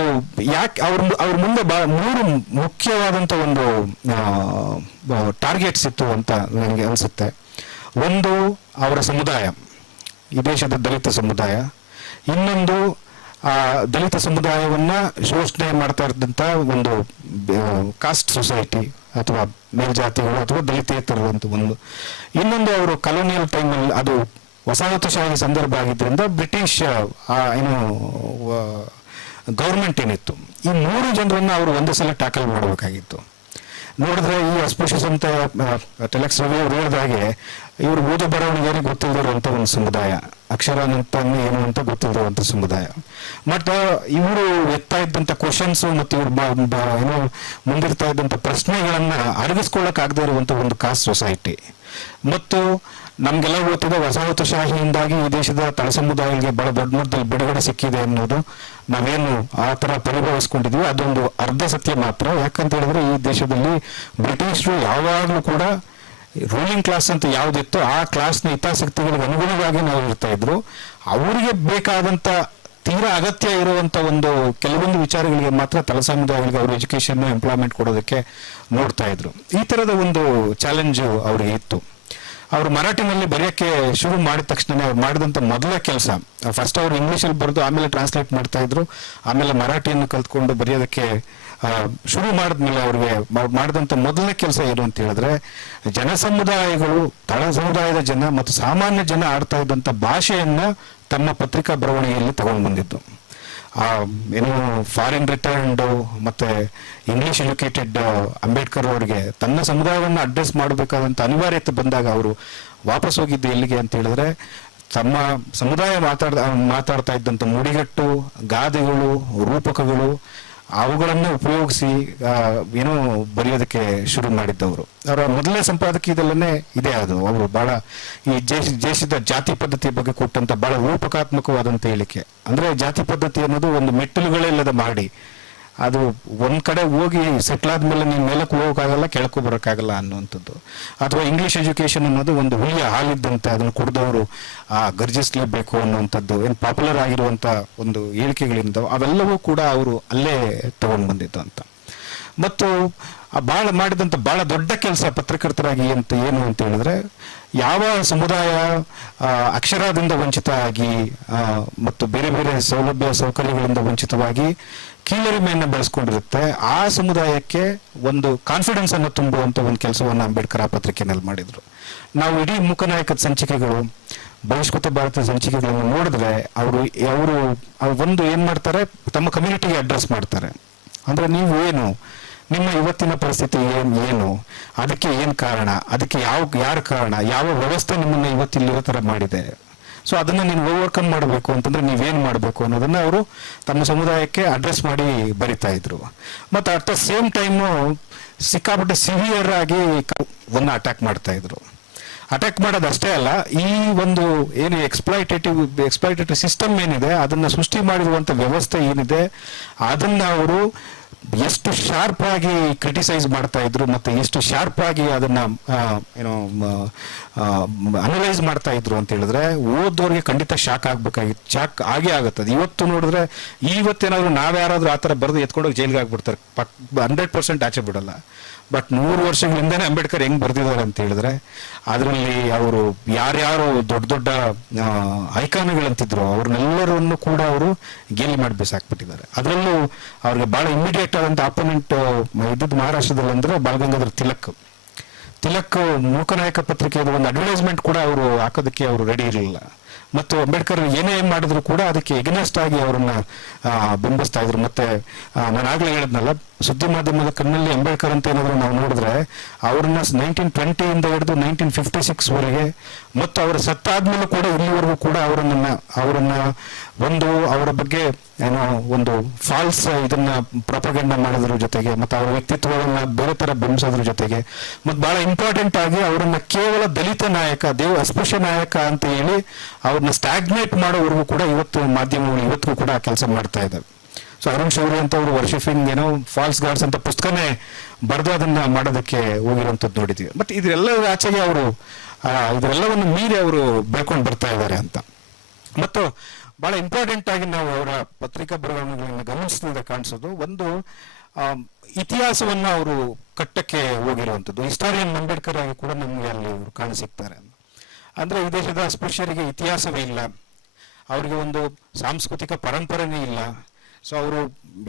ಯಾಕೆ ಅವ್ರ ಅವ್ರ ಮುಂದೆ ಬಾ ಮೂರು ಮುಖ್ಯವಾದಂಥ ಒಂದು ಟಾರ್ಗೆಟ್ಸ್ ಇತ್ತು ಅಂತ ನನಗೆ ಅನಿಸುತ್ತೆ. ಒಂದು ಅವರ ಸಮುದಾಯ, ಈ ದೇಶದ ದಲಿತ ಸಮುದಾಯ. ಇನ್ನೊಂದು, ಆ, ದಲಿತ ಸಮುದಾಯವನ್ನ ಶೋಷಣೆ ಮಾಡ್ತಾ ಇದ್ದಂತ ಒಂದು ಕಾಸ್ಟ್ ಸೊಸೈಟಿ ಅಥವಾ ಮೇಲ್ಜಾತಿಗಳು ಅಥವಾ ದಲಿತೇತರರು ಒಂದು. ಇನ್ನೊಂದು ಅವರು ಕಲೋನಿಯಲ್ ಟೈಮಲ್ಲಿ ಅದು ವಸಾಹತುಶಾಹಿ ಸಂದರ್ಭ ಆಗಿದ್ದರಿಂದ ಬ್ರಿಟಿಷ್ ಏನು ಗೌರ್ಮೆಂಟ್ ಏನಿತ್ತು. ಈ ಮೂರು ಜನರನ್ನು ಅವರು ಒಂದೇ ಸಲ ಟ್ಯಾಕಲ್ ಮಾಡಬೇಕಾಗಿತ್ತು. ನೋಡಿದ್ರೆ ಈ ಅಸ್ಪೃಶ್ಯ ಸಂತ ಟೆಲೆಕ್ಸ್ ರವಿ ಅವರು ಹೇಳಿದ ಹಾಗೆ ಇವರು ಓದು ಬರವಣಿಗೆ ಗೊತ್ತಿಲ್ಲದಿರುವಂತ ಒಂದು ಸಮುದಾಯ. ಅಕ್ಷರ ಏನು ಅಂತ ಗೊತ್ತಿಲ್ಲದಿರುವಂತ ಸಮುದಾಯ. ಬಟ್ ಇವರು ಎತ್ತಾ ಇದ್ದಂಥ ಕ್ವಶನ್ಸ್ ಮತ್ತು ಇವರು ಏನೋ ಮುಂದಿರ್ತಾ ಇದ್ದಂಥ ಪ್ರಶ್ನೆಗಳನ್ನು ಆಗದೆ ಇರುವಂತ ಒಂದು ಕಾಸ್ಟ್ ಸೊಸೈಟಿ ಮತ್ತು ನಮಗೆಲ್ಲ ಗೊತ್ತಿದೆ ವಸಾಹತುಶಾಹಿಯಿಂದಾಗಿ ಈ ದೇಶದ ತಳ ಸಮುದಾಯಗಳಿಗೆ ಬಹಳ ದೊಡ್ಡ ಮಟ್ಟದಲ್ಲಿ ಬಿಡುಗಡೆ ಸಿಕ್ಕಿದೆ ಅನ್ನೋದು ನಾವೇನು ಆ ತರ ಪರಿಭಾವಿಸ್ಕೊಂಡಿದ್ವಿ ಅದೊಂದು ಅರ್ಧ ಸತ್ಯ ಮಾತ್ರ. ಯಾಕಂತ ಹೇಳಿದ್ರೆ ಈ ದೇಶದಲ್ಲಿ ಬ್ರಿಟಿಷರು ಯಾವಾಗಲೂ ಕೂಡ ರೂಲಿಂಗ್ ಕ್ಲಾಸ್ ಅಂತ ಯಾವುದಿತ್ತು ಆ ಕ್ಲಾಸ್ನ ಹಿತಾಸಕ್ತಿಗಳಿಗೆ ಅನುಗುಣವಾಗಿ ನಾವು ಇರ್ತಾ ಇದ್ರು. ಅವರಿಗೆ ಬೇಕಾದಂತ ತೀರಾ ಅಗತ್ಯ ಇರುವಂತ ಒಂದು ಕೆಲವೊಂದು ವಿಚಾರಗಳಿಗೆ ಮಾತ್ರ ಸಮುದಾಯಗಳಿಗೆ ಅವರು ಎಜುಕೇಶನ್ ಎಂಪ್ಲಾಯ್ಮೆಂಟ್ ಕೊಡೋದಕ್ಕೆ ನೋಡ್ತಾ ಇದ್ರು. ಈ ತರದ ಒಂದು ಚಾಲೆಂಜ್ ಅವರಿಗೆ ಇತ್ತು. ಅವರು ಮರಾಠಿನಲ್ಲಿ ಬರೆಯೋಕ್ಕೆ ಶುರು ಮಾಡಿದ ತಕ್ಷಣ ಅವ್ರು ಮಾಡಿದಂಥ ಮೊದಲ ಕೆಲಸ ಫಸ್ಟ್ ಅವರು ಇಂಗ್ಲೀಷಲ್ಲಿ ಬರೆದು ಆಮೇಲೆ ಟ್ರಾನ್ಸ್ಲೇಟ್ ಮಾಡ್ತಾ ಇದ್ರು. ಆಮೇಲೆ ಮರಾಠಿಯನ್ನು ಕಲ್ತ್ಕೊಂಡು ಬರೆಯೋದಕ್ಕೆ ಶುರು ಮಾಡಿದ್ಮೇಲೆ ಅವ್ರಿಗೆ. ಮಾಡಿದಂಥ ಮೊದಲನೇ ಕೆಲಸ ಏನು ಅಂತ ಹೇಳಿದ್ರೆ ಜನ ಸಮುದಾಯಗಳು ತಳ ಸಮುದಾಯದ ಜನ ಮತ್ತು ಸಾಮಾನ್ಯ ಜನ ಆಡ್ತಾ ಇದ್ದಂಥ ಭಾಷೆಯನ್ನ ತಮ್ಮ ಪತ್ರಿಕಾ ಬರವಣಿಗೆಯಲ್ಲಿ ತಗೊಂಡು ಬಂದಿದ್ದು. ಆ, ಏನು ಫಾರಿನ್ ರಿಟರ್ನ್ಡ್ ಮತ್ತೆ ಇಂಗ್ಲೀಷ್ ಎಜುಕೇಟೆಡ್ ಅಂಬೇಡ್ಕರ್ ಅವರಿಗೆ ತನ್ನ ಸಮುದಾಯವನ್ನು ಅಡ್ರೆಸ್ ಮಾಡಬೇಕಾದಂತ ಅನಿವಾರ್ಯತೆ ಬಂದಾಗ ಅವರು ವಾಪಸ್ ಹೋಗಿದ್ದು ಎಲ್ಲಿಗೆ ಅಂತ ಹೇಳಿದ್ರೆ, ತಮ್ಮ ಸಮುದಾಯ ಮಾತಾಡ ಮಾತಾಡ್ತಾ ಇದ್ದಂಥ ನುಡಿಗಟ್ಟು ಗಾದೆಗಳು, ರೂಪಕಗಳು ಅವುಗಳನ್ನ ಉಪಯೋಗಿಸಿ ಏನೋ ಬರೆಯೋದಕ್ಕೆ ಶುರು ಮಾಡಿದ್ದವರು. ಅವರ ಮೊದಲನೇ ಸಂಪಾದಕೀಯದಲ್ಲೇ ಇದೆ ಅದು ಅವರು ಬಹಳ ಈ ದೇಶ ದೇಶದ ಜಾತಿ ಪದ್ಧತಿಯ ಬಗ್ಗೆ ಕೊಟ್ಟಂತ ಬಹಳ ರೂಪಕಾತ್ಮಕವಾದಂತ ಹೇಳಿಕೆ. ಅಂದ್ರೆ ಜಾತಿ ಪದ್ಧತಿ ಅನ್ನೋದು ಒಂದು ಮೆಟ್ಟಿಲುಗಳಿಲ್ಲದ ಮಾಡಿ ಅದು ಒಂದು ಕಡೆ ಹೋಗಿ ಸೆಟ್ಲ್ ಆದ್ಮೇಲೆ ನೀನ್ ಮೇಲಕ್ಕೆ ಹೋಗೋಕ್ಕಾಗಲ್ಲ, ಕೆಳಕ್ಕೂ ಬರೋಕ್ಕಾಗಲ್ಲ ಅನ್ನುವಂಥದ್ದು. ಅಥವಾ ಇಂಗ್ಲಿಷ್ ಎಜುಕೇಶನ್ ಅನ್ನೋದು ಒಂದು ಹುಲಿಯ ಹಾಲಿದ್ದಂತೆ ಅದನ್ನು ಕುಡಿದವರು, ಆ, ಗರ್ಜಿಸ್ಲೇಬೇಕು ಅನ್ನುವಂಥದ್ದು, ಏನು ಪಾಪ್ಯುಲರ್ ಆಗಿರುವಂತ ಒಂದು ಹೇಳಿಕೆಗಳಿಂದ ಅವೆಲ್ಲವೂ ಕೂಡ ಅವರು ಅಲ್ಲೇ ತಗೊಂಡು ಬಂದಿದ್ದು ಅಂತ. ಮತ್ತು, ಆ, ಬಾಳ ಮಾಡಿದಂತ ಬಹಳ ದೊಡ್ಡ ಕೆಲಸ ಪತ್ರಕರ್ತರಾಗಿ ಅಂತ ಏನು ಅಂತ ಹೇಳಿದ್ರೆ, ಯಾವ ಸಮುದಾಯ ಅಕ್ಷರದಿಂದ ವಂಚಿತ ಆಗಿ ಮತ್ತು ಬೇರೆ ಬೇರೆ ಸೌಲಭ್ಯ ಸೌಕರ್ಯಗಳಿಂದ ವಂಚಿತವಾಗಿ ಕೀಳರಿಮೆಯನ್ನು ಬೆಳೆಸ್ಕೊಂಡಿರುತ್ತೆ. ಆ ಸಮುದಾಯಕ್ಕೆ ಒಂದು ಕಾನ್ಫಿಡೆನ್ಸ್ ಅನ್ನು ತುಂಬುವಂತ ಒಂದು ಕೆಲಸವನ್ನು ಅಂಬೇಡ್ಕರ್ ಆ ಪತ್ರಿಕೆಯಲ್ಲಿ ಮಾಡಿದ್ರು. ನಾವು ಇಡೀ ಮುಖನಾಯಕದ ಸಂಚಿಕೆಗಳು, ಬಹಿಷ್ಕೃತ ಭಾರತದ ಸಂಚಿಕೆಗಳನ್ನು ನೋಡಿದ್ರೆ ಅವರು ಅವರು ಒಂದು ಏನ್ ಮಾಡ್ತಾರೆ? ತಮ್ಮ ಕಮ್ಯುನಿಟಿಗೆ ಅಡ್ರೆಸ್ ಮಾಡ್ತಾರೆ. ಅಂದ್ರೆ ನೀವು ಏನು? ನಿಮ್ಮ ಇವತ್ತಿನ ಪರಿಸ್ಥಿತಿ ಏನ್, ಏನು? ಅದಕ್ಕೆ ಏನ್ ಕಾರಣ? ಅದಕ್ಕೆ ಯಾವ, ಯಾರ ಕಾರಣ? ಯಾವ ವ್ಯವಸ್ಥೆ ನಿಮ್ಮನ್ನ ಇವತ್ತಿಲ್ಲಿರೋ ತರ ಮಾಡಿದೆ? ಸೊ ಅದನ್ನ ನೀನು ಓವರ್ಕಮ್ ಮಾಡಬೇಕು ಅಂತಂದ್ರೆ ನೀವೇನು ಮಾಡಬೇಕು ಅನ್ನೋದನ್ನ ಅವರು ತಮ್ಮ ಸಮುದಾಯಕ್ಕೆ ಅಡ್ರೆಸ್ ಮಾಡಿ ಬರಿತಾ ಇದ್ರು. ಮತ್ತೆ ಅಟ್ ದ ಸೇಮ್ ಟೈಮ್ ಸಿಕ್ಕಾಪಟ್ಟೆ ಸಿವಿಯರ್ ಆಗಿ ಅಟ್ಯಾಕ್ ಮಾಡ್ತಾ ಇದ್ರು. ಅಟ್ಯಾಕ್ ಮಾಡೋದು ಅಷ್ಟೇ ಅಲ್ಲ, ಈ ಒಂದು ಏನು ಎಕ್ಸ್ಪ್ಲೈಟೇಟಿವ್ ಎಕ್ಸ್ಪ್ಲೈಟೇಟಿವ್ ಸಿಸ್ಟಮ್ ಏನಿದೆ, ಅದನ್ನ ಸೃಷ್ಟಿ ಮಾಡಿರುವಂಥ ವ್ಯವಸ್ಥೆ ಏನಿದೆ, ಅದನ್ನ ಅವರು ಎಷ್ಟು ಶಾರ್ಪ್ ಆಗಿ ಕ್ರಿಟಿಸೈಸ್ ಮಾಡ್ತಾ ಇದ್ರು ಮತ್ತೆ ಎಷ್ಟು ಶಾರ್ಪ್ ಆಗಿ ಅದನ್ನ ಏನೋ ಅನಲೈಸ್ ಮಾಡ್ತಾ ಇದ್ರು ಅಂತ ಹೇಳಿದ್ರೆ ಓದೋರಿಗೆ ಖಂಡಿತ ಶಾಕ್ ಆಗ್ಬೇಕಾಗಿತ್ತು ಶಾಕ್ ಆಗೇ ಆಗುತ್ತದೆ. ಇವತ್ತು ನೋಡಿದ್ರೆ ಇವತ್ತೇನಾದ್ರು ನಾವ್ಯಾರಾದ್ರೂ ಆ ಥರ ಬರೆದು ಎತ್ಕೊಂಡೋಗಿ ಜೈಲ್ಗೆ ಆಗ್ಬಿಡ್ತಾರೆ. ಹಂಡ್ರೆಡ್ ಪರ್ಸೆಂಟ್ ಆಚೆ ಬಿಡಲ್ಲ. ಬಟ್ ನೂರು ವರ್ಷಗಳಿಂದನೇ ಅಂಬೇಡ್ಕರ್ ಹೆಂಗ್ ಬರ್ದಿದ್ದಾರೆ ಅಂತ ಹೇಳಿದ್ರೆ, ಅದರಲ್ಲಿ ಅವರು ಯಾರ್ಯಾರು ದೊಡ್ಡ ದೊಡ್ಡ ಐಕಾನುಗಳಂತಿದ್ರು, ಅವ್ರನ್ನೆಲ್ಲರನ್ನು ಕೂಡ ಅವರು ಗೇಲಿ ಮಾಡಿ ಬಿಸಾಕ್ಬಿಟ್ಟಿದ್ದಾರೆ. ಅದರಲ್ಲೂ ಅವ್ರಿಗೆ ಬಹಳ ಇಮಿಡಿಯೇಟ್ ಆದಂತ ಅಪೋನೆಂಟ್ ಇದ್ದದ್ದು ಮಹಾರಾಷ್ಟ್ರದಲ್ಲಿ ಅಂದ್ರೆ ಬಾಲಗಂಗಾಧರ್ ತಿಲಕ್. ತಿಲಕ್ ಮೂಕನಾಯಕ ಪತ್ರಿಕೆಯ ಒಂದು ಅಡ್ವರ್ಟೈಸ್ಮೆಂಟ್ ಕೂಡ ಅವರು ಹಾಕೋದಕ್ಕೆ ಅವರು ರೆಡಿ ಇರಲಿಲ್ಲ. ಮತ್ತು ಅಂಬೇಡ್ಕರ್ ಏನೇ ಮಾಡಿದ್ರು ಕೂಡ ಅದಕ್ಕೆ ಎಗನೆಸ್ಟ್ ಆಗಿ ಅವರನ್ನ ಬಿಂಬಿಸ್ತಾ ಇದ್ರು. ಮತ್ತೆ ನಾನು ಆಗ್ಲೇ ಹೇಳಿದ್ನಲ್ಲ ಸುದ್ದಿ ಮಾಧ್ಯಮದ ಕಣ್ಣಲ್ಲಿ ಅಂಬೇಡ್ಕರ್ ಅಂತ ಏನಾದರೂ ನಾವು ನೋಡಿದ್ರೆ ಅವ್ರನ್ನ ನೈನ್ಟೀನ್ ಟ್ವೆಂಟಿಯಿಂದ ಹಿಡಿದು ನೈನ್ಟೀನ್ ಫಿಫ್ಟಿ ಸಿಕ್ಸ್ ವರೆಗೆ ಮತ್ತು ಅವರ ಸತ್ತಾದ್ಮೇಲೂ ಕೂಡ ಇಲ್ಲಿವರೆಗೂ ಕೂಡ ಅವರನ್ನ ಅವರನ್ನ ಒಂದು ಅವರ ಬಗ್ಗೆ ಏನೋ ಒಂದು ಫಾಲ್ಸ್ ಇದನ್ನ ಪ್ರಪಗಂಡ ಮಾಡೋದ್ರ ಜೊತೆಗೆ ಮತ್ತೆ ಅವರ ವ್ಯಕ್ತಿತ್ವವನ್ನ ಬೇರೆ ಥರ ಬಿಂಬಿಸೋದ್ರ ಜೊತೆಗೆ. ಮತ್ತು ಬಹಳ ಇಂಪಾರ್ಟೆಂಟ್ ಆಗಿ ಅವರನ್ನ ಕೇವಲ ದಲಿತ ನಾಯಕ, ದೇವ್, ಅಸ್ಪೃಶ್ಯ ನಾಯಕ ಅಂತ ಹೇಳಿ ಅವ್ರನ್ನ ಸ್ಟಾಗ್ನೇಟ್ ಮಾಡೋವರೆಗೂ ಕೂಡ ಇವತ್ತು ಮಾಧ್ಯಮಗಳು ಇವತ್ತಿಗೂ ಕೂಡ ಕೆಲಸ ಮಾಡ್ತಾ ಇದ್ದಾವೆ. ಸೊ ಅರುಣ್ ಶೌರಿ ಅಂತ ಅವರು ವರ್ಷಿಫಿಂಗ್ ಏನೋ ಫಾಲ್ಸ್ ಗಾರ್ಡ್ಸ್ ಅಂತ ಪುಸ್ತಕನೇ ಬರೆದು ಅದನ್ನ ಮಾಡೋದಕ್ಕೆ ಹೋಗಿರುವಂತದ್ದು ನೋಡಿದ್ವಿ. ಬಟ್ ಇದರೆಲ್ಲರ ಆಚೆಗೆ ಅವರು ಇದರೆಲ್ಲವನ್ನು ಮೀರಿ ಅವರು ಬೆಳ್ಕೊಂಡು ಬರ್ತಾ ಇದ್ದಾರೆ ಅಂತ. ಮತ್ತು ಬಹಳ ಇಂಪಾರ್ಟೆಂಟ್ ಆಗಿ ನಾವು ಅವರ ಪತ್ರಿಕಾ ಬರವಣಿಗೆಗಳನ್ನು ಗಮನಿಸಿದ ಕಾಣಿಸೋದು, ಒಂದು ಇತಿಹಾಸವನ್ನು ಅವರು ಕಟ್ಟಕ್ಕೆ ಹೋಗಿರುವಂಥದ್ದು. ಹಿಸ್ಟಾರಿಯನ್ ಅಂಬೇಡ್ಕರ್ ಆಗಿ ಕೂಡ ನಮಗೆ ಅಲ್ಲಿ ಅವರು ಕಾಣಸಿಗ್ತಾರೆ ಅಂದ್ರೆ ಈ ದೇಶದ ಅಸ್ಪೃಶ್ಯರಿಗೆ ಇತಿಹಾಸವೇ ಇಲ್ಲ. ಅವರಿಗೆ ಒಂದು ಸಾಂಸ್ಕೃತಿಕ ಪರಂಪರೆನೇ ಇಲ್ಲ. ಸೊ ಅವರು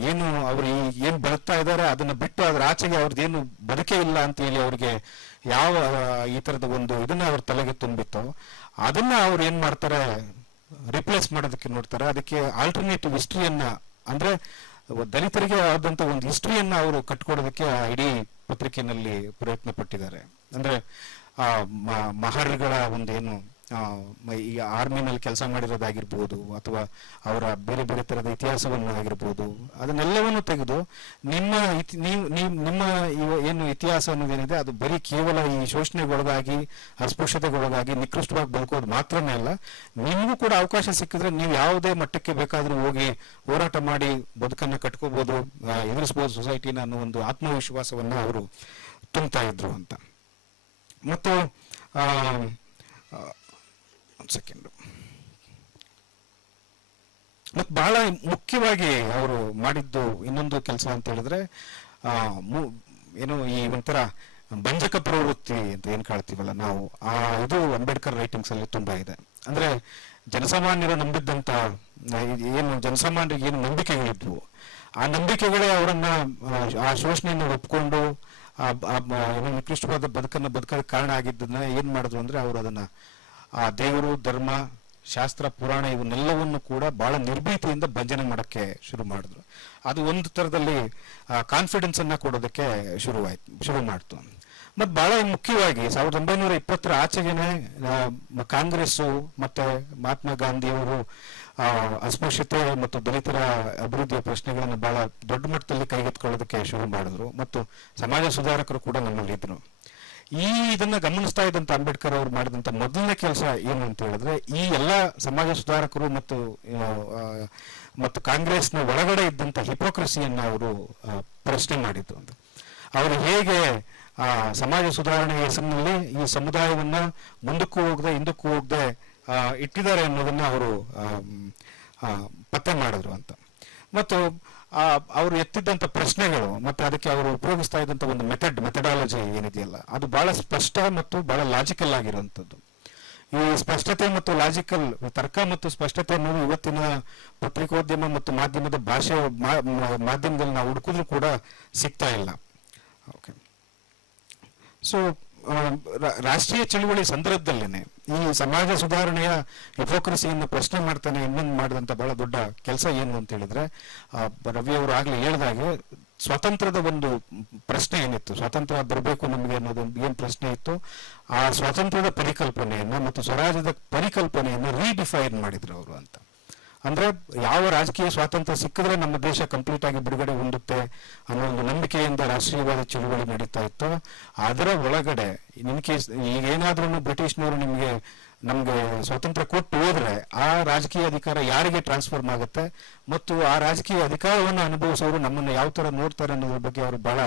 ಏನು ಅವರು ಏನು ಬದುಕ್ತಾ ಇದ್ದಾರೆ, ಅದನ್ನ ಬಿಟ್ಟು ಅದರ ಆಚೆಗೆ ಅವ್ರದ್ದು ಏನು ಬದುಕೇ ಇಲ್ಲ ಅಂತ ಹೇಳಿ ಅವ್ರಿಗೆ ಯಾವ ಈ ತರದ ಒಂದು ಇದನ್ನ ಅವ್ರ ತಲೆಗೆ ತುಂಬಿತ್ತು, ಅದನ್ನ ಅವ್ರು ಏನು ಮಾಡ್ತಾರೆ ರಿಪ್ಲೇಸ್ ಮಾಡೋದಕ್ಕೆ ನೋಡ್ತಾರೆ. ಅದಕ್ಕೆ ಆಲ್ಟರ್ನೇಟಿವ್ ಹಿಸ್ಟ್ರಿಯನ್ನ ಅಂದ್ರೆ ದಲಿತರಿಗೆ ಆದಂತ ಒಂದು ಹಿಸ್ಟ್ರಿಯನ್ನ ಅವರು ಕಟ್ಕೊಡೋದಕ್ಕೆ ಇಡೀ ಪತ್ರಿಕೆಯಲ್ಲಿ ಪ್ರಯತ್ನ ಪಟ್ಟಿದ್ದಾರೆ ಅಂದ್ರೆ ಆ ಮಹರ್ಗಳ ಮ- ಈ ಆರ್ಮಿನಲ್ಲಿ ಕೆಲಸ ಮಾಡಿರೋದಾಗಿರ್ಬೋದು, ಅಥವಾ ಅವರ ಬೇರೆ ಬೇರೆ ತರದ ಇತಿಹಾಸವನ್ನು ಆಗಿರ್ಬೋದು ಅದನ್ನೆಲ್ಲವನ್ನು ತೆಗೆದು ನಿಮ್ಮ ನೀವು ನೀವು ನಿಮ್ಮ ಏನು ಇತಿಹಾಸ ಅನ್ನೋದೇನಿದೆ, ಅದು ಬರೀ ಕೇವಲ ಈ ಶೋಷಣೆಗೊಳಗಾಗಿ, ಅಸ್ಪೃಶ್ಯತೆಗೊಳಗಾಗಿ ನಿಕೃಷ್ಟವಾಗಿ ಬದುಕೋದು ಮಾತ್ರನೇ ಅಲ್ಲ, ನಿಮಗೂ ಕೂಡ ಅವಕಾಶ ಸಿಕ್ಕಿದ್ರೆ ನೀವು ಯಾವುದೇ ಮಟ್ಟಕ್ಕೆ ಬೇಕಾದರೂ ಹೋಗಿ ಹೋರಾಟ ಮಾಡಿ ಬದುಕನ್ನ ಕಟ್ಕೋಬೋದು ಎದುರಿಸ್ಬೋದು ಸೊಸೈಟಿನ ಅನ್ನೋ ಒಂದು ಆತ್ಮವಿಶ್ವಾಸವನ್ನ ಅವರು ತುಂಬ್ತಾ ಇದ್ರು ಅಂತ. ಮತ್ತು ಒಂದು ಸೆಕೆಂಡು ಮತ್ತು ಬಹಳ ಮುಖ್ಯವಾಗಿ ಅವರು ಮಾಡಿದ್ದು ಇನ್ನೊಂದು ಕೆಲಸ ಅಂತ ಹೇಳಿದ್ರೆ ಏನು ಈ ಒಂಥರ ಬಂಜಕ ಪ್ರವೃತ್ತಿ ಅಂತ ಏನು ಕಾಳ್ತೀವಲ್ಲ ನಾವು ಆ ಇದು ಅಂಬೇಡ್ಕರ್ ರೈಟಿಂಗ್ಸ್ ಅಲ್ಲಿ ತುಂಬಾ ಇದೆ. ಅಂದ್ರೆ ಜನಸಾಮಾನ್ಯರು ನಂಬಿದ್ದಂತ ಏನು ಜನಸಾಮಾನ್ಯರಿಗೆ ಏನು ನಂಬಿಕೆಗಳಿದ್ವು ಆ ನಂಬಿಕೆಗಳೇ ಅವರನ್ನ ಆ, ಶೋಷಣೆಯನ್ನು ಒಪ್ಕೊಂಡು ಆ ನಿಕೃಷ್ಟವಾದ ಬದುಕನ್ನ ಬದುಕೋದಕ್ಕೆ ಕಾರಣ ಆಗಿದ್ದನ್ನ ಏನ್ ಮಾಡಿದ್ರು ಅಂದ್ರೆ ಅವರು ಅದನ್ನ ಆ ದೇವರು, ಧರ್ಮ, ಶಾಸ್ತ್ರ, ಪುರಾಣ ಇವನ್ನೆಲ್ಲವನ್ನು ಕೂಡ ಬಹಳ ನಿರ್ಭೀತಿಯಿಂದ ಭಜನೆ ಮಾಡಕ್ಕೆ ಶುರು ಮಾಡಿದ್ರು. ಅದು ಒಂದು ತರದಲ್ಲಿ ಕಾನ್ಫಿಡೆನ್ಸ್ ಅನ್ನ ಕೊಡೋದಕ್ಕೆ ಶುರುವಾಯ್ತು, ಶುರು ಮಾಡ್ತು. ಮತ್ತು ಬಹಳ ಮುಖ್ಯವಾಗಿ ಸಾವಿರದ ಒಂಬೈನೂರ ಇಪ್ಪತ್ತರ ಆಚೆಗೆನೆ ಕಾಂಗ್ರೆಸ್ಸು ಮತ್ತೆ ಮಹಾತ್ಮ ಗಾಂಧಿಯವರು ಅಸ್ಪೃಶ್ಯತೆ ಮತ್ತು ದಲಿತರ ಅಭಿವೃದ್ಧಿಯ ಪ್ರಶ್ನೆಗಳನ್ನು ಬಹಳ ದೊಡ್ಡ ಮಟ್ಟದಲ್ಲಿ ಕೈಗೆತ್ಕೊಳ್ಳೋದಕ್ಕೆ ಶುರು ಮಾಡಿದ್ರು. ಮತ್ತು ಸಮಾಜ ಸುಧಾರಕರು ಕೂಡ ನಮ್ಮಲ್ಲಿ ಇದ್ರು. ಈ ಇದನ್ನ ಗಮನಿಸ್ತಾ ಇದ್ದಂತ ಅಂಬೇಡ್ಕರ್ ಅವರು ಮಾಡಿದಂತ ಮೊದಲನೇ ಕೆಲಸ ಏನು ಅಂತ ಹೇಳಿದ್ರೆ, ಈ ಎಲ್ಲ ಸಮಾಜ ಸುಧಾರಕರು ಮತ್ತು ಮತ್ತು ಕಾಂಗ್ರೆಸ್ನ ಒಳಗಡೆ ಇದ್ದಂತ ಹಿಪೋಕ್ರಸಿಯನ್ನ ಅವರು ಪ್ರಶ್ನೆ ಮಾಡಿದ್ದು ಅಂತ ಅವರು ಹೇಗೆ, ಆ, ಸಮಾಜ ಸುಧಾರಣೆ ಹೆಸರಿನಲ್ಲಿ ಈ ಸಮುದಾಯವನ್ನ ಮುಂದಕ್ಕೂ ಹೋಗದೆ, ಹಿಂದಕ್ಕೂ ಹೋಗದೆ ಇಟ್ಟಿದ್ದಾರೆ ಅನ್ನೋದನ್ನ ಅವರು ಪತ್ತೆ ಮಾಡಿದ್ರು ಅಂತ. ಮತ್ತು ಆ, ಅವರು ಎತ್ತಿದ್ದಂತ ಪ್ರಶ್ನೆಗಳು ಮತ್ತೆ ಅದಕ್ಕೆ ಅವರು ಉಪಯೋಗಿಸ್ತಾ ಇದ್ದಂತ ಒಂದು ಮೆಥಡ್ ಮೆಥಡಾಲಜಿ ಏನಿದೆಯಲ್ಲ ಅದು ಬಹಳ ಸ್ಪಷ್ಟ ಮತ್ತು ಬಹಳ ಲಾಜಿಕಲ್ ಆಗಿರುವಂತದ್ದು ಈ ಸ್ಪಷ್ಟತೆ ಮತ್ತು ಲಾಜಿಕಲ್ ತರ್ಕ ಮತ್ತು ಸ್ಪಷ್ಟತೆ ಅನ್ನೋದು ಇವತ್ತಿನ ಪತ್ರಿಕೋದ್ಯಮ ಮತ್ತು ಮಾಧ್ಯಮದ ಭಾಷೆ ಮಾಧ್ಯಮದಲ್ಲಿ ನಾವು ಹುಡುಕಿದ್ರು ಕೂಡ ಸಿಗ್ತಾ ಇಲ್ಲ. ಓಕೆ ಸೊ ರಾಷ್ಟ್ರೀಯ ಚಳುವಳಿ ಸಂದರ್ಭದಲ್ಲೇನೆ ಈ ಸಮಾಜ ಸುಧಾರಣೆಯ ಹಿಪೋಕ್ರಸಿಯನ್ನು ಪ್ರಶ್ನೆ ಮಾಡ್ತಾನೆ ಇನ್ನೊಂದು ಮಾಡಿದಂತ ಬಹಳ ದೊಡ್ಡ ಕೆಲಸ ಏನು ಅಂತ ಹೇಳಿದ್ರೆ ರವಿ ಅವರು ಆಗ್ಲೇ ಹೇಳ್ದಾಗೆ ಸ್ವಾತಂತ್ರ್ಯದ ಒಂದು ಪ್ರಶ್ನೆ ಏನಿತ್ತು, ಸ್ವಾತಂತ್ರ್ಯ ಬರಬೇಕು ನಮಗೆ ಅನ್ನೋದು ಏನು ಪ್ರಶ್ನೆ ಇತ್ತು, ಆ ಸ್ವಾತಂತ್ರ್ಯದ ಪರಿಕಲ್ಪನೆಯನ್ನ ಮತ್ತು ಸ್ವರಾಜ್ಯದ ಪರಿಕಲ್ಪನೆಯನ್ನು ರೀಡಿಫೈನ್ ಮಾಡಿದ್ರು ಅವರು ಅಂತ. ಅಂದ್ರೆ ಯಾವ ರಾಜಕೀಯ ಸ್ವಾತಂತ್ರ್ಯ ಸಿಕ್ಕಿದ್ರೆ ನಮ್ಮ ದೇಶ ಕಂಪ್ಲೀಟ್ ಆಗಿ ಬಿಡುಗಡೆ ಹೊಂದುತ್ತೆ ಅನ್ನೋ ಒಂದು ನಂಬಿಕೆಯಿಂದ ರಾಷ್ಟ್ರೀಯವಾದ ಚಳುವಳಿ ನಡೀತಾ ಇತ್ತು. ಅದರ ಒಳಗಡೆ ಇನ್ ಕೇಸ್, ಈಗ ಏನಾದ್ರೂ ಬ್ರಿಟಿಷ್ನವರು ನಿಮಗೆ, ನಮಗೆ ಸ್ವಾತಂತ್ರ್ಯ ಕೊಟ್ಟು ಹೋದ್ರೆ ಆ ರಾಜಕೀಯ ಅಧಿಕಾರ ಯಾರಿಗೆ ಟ್ರಾನ್ಸ್ಫರ್ಮ್ ಆಗುತ್ತೆ ಮತ್ತು ಆ ರಾಜಕೀಯ ಅಧಿಕಾರವನ್ನು ಅನುಭವಿಸೋರು ನಮ್ಮನ್ನು ಯಾವ ತರ ನೋಡ್ತಾರೆ ಅನ್ನೋದ್ರ ಬಗ್ಗೆ ಅವರು ಬಹಳ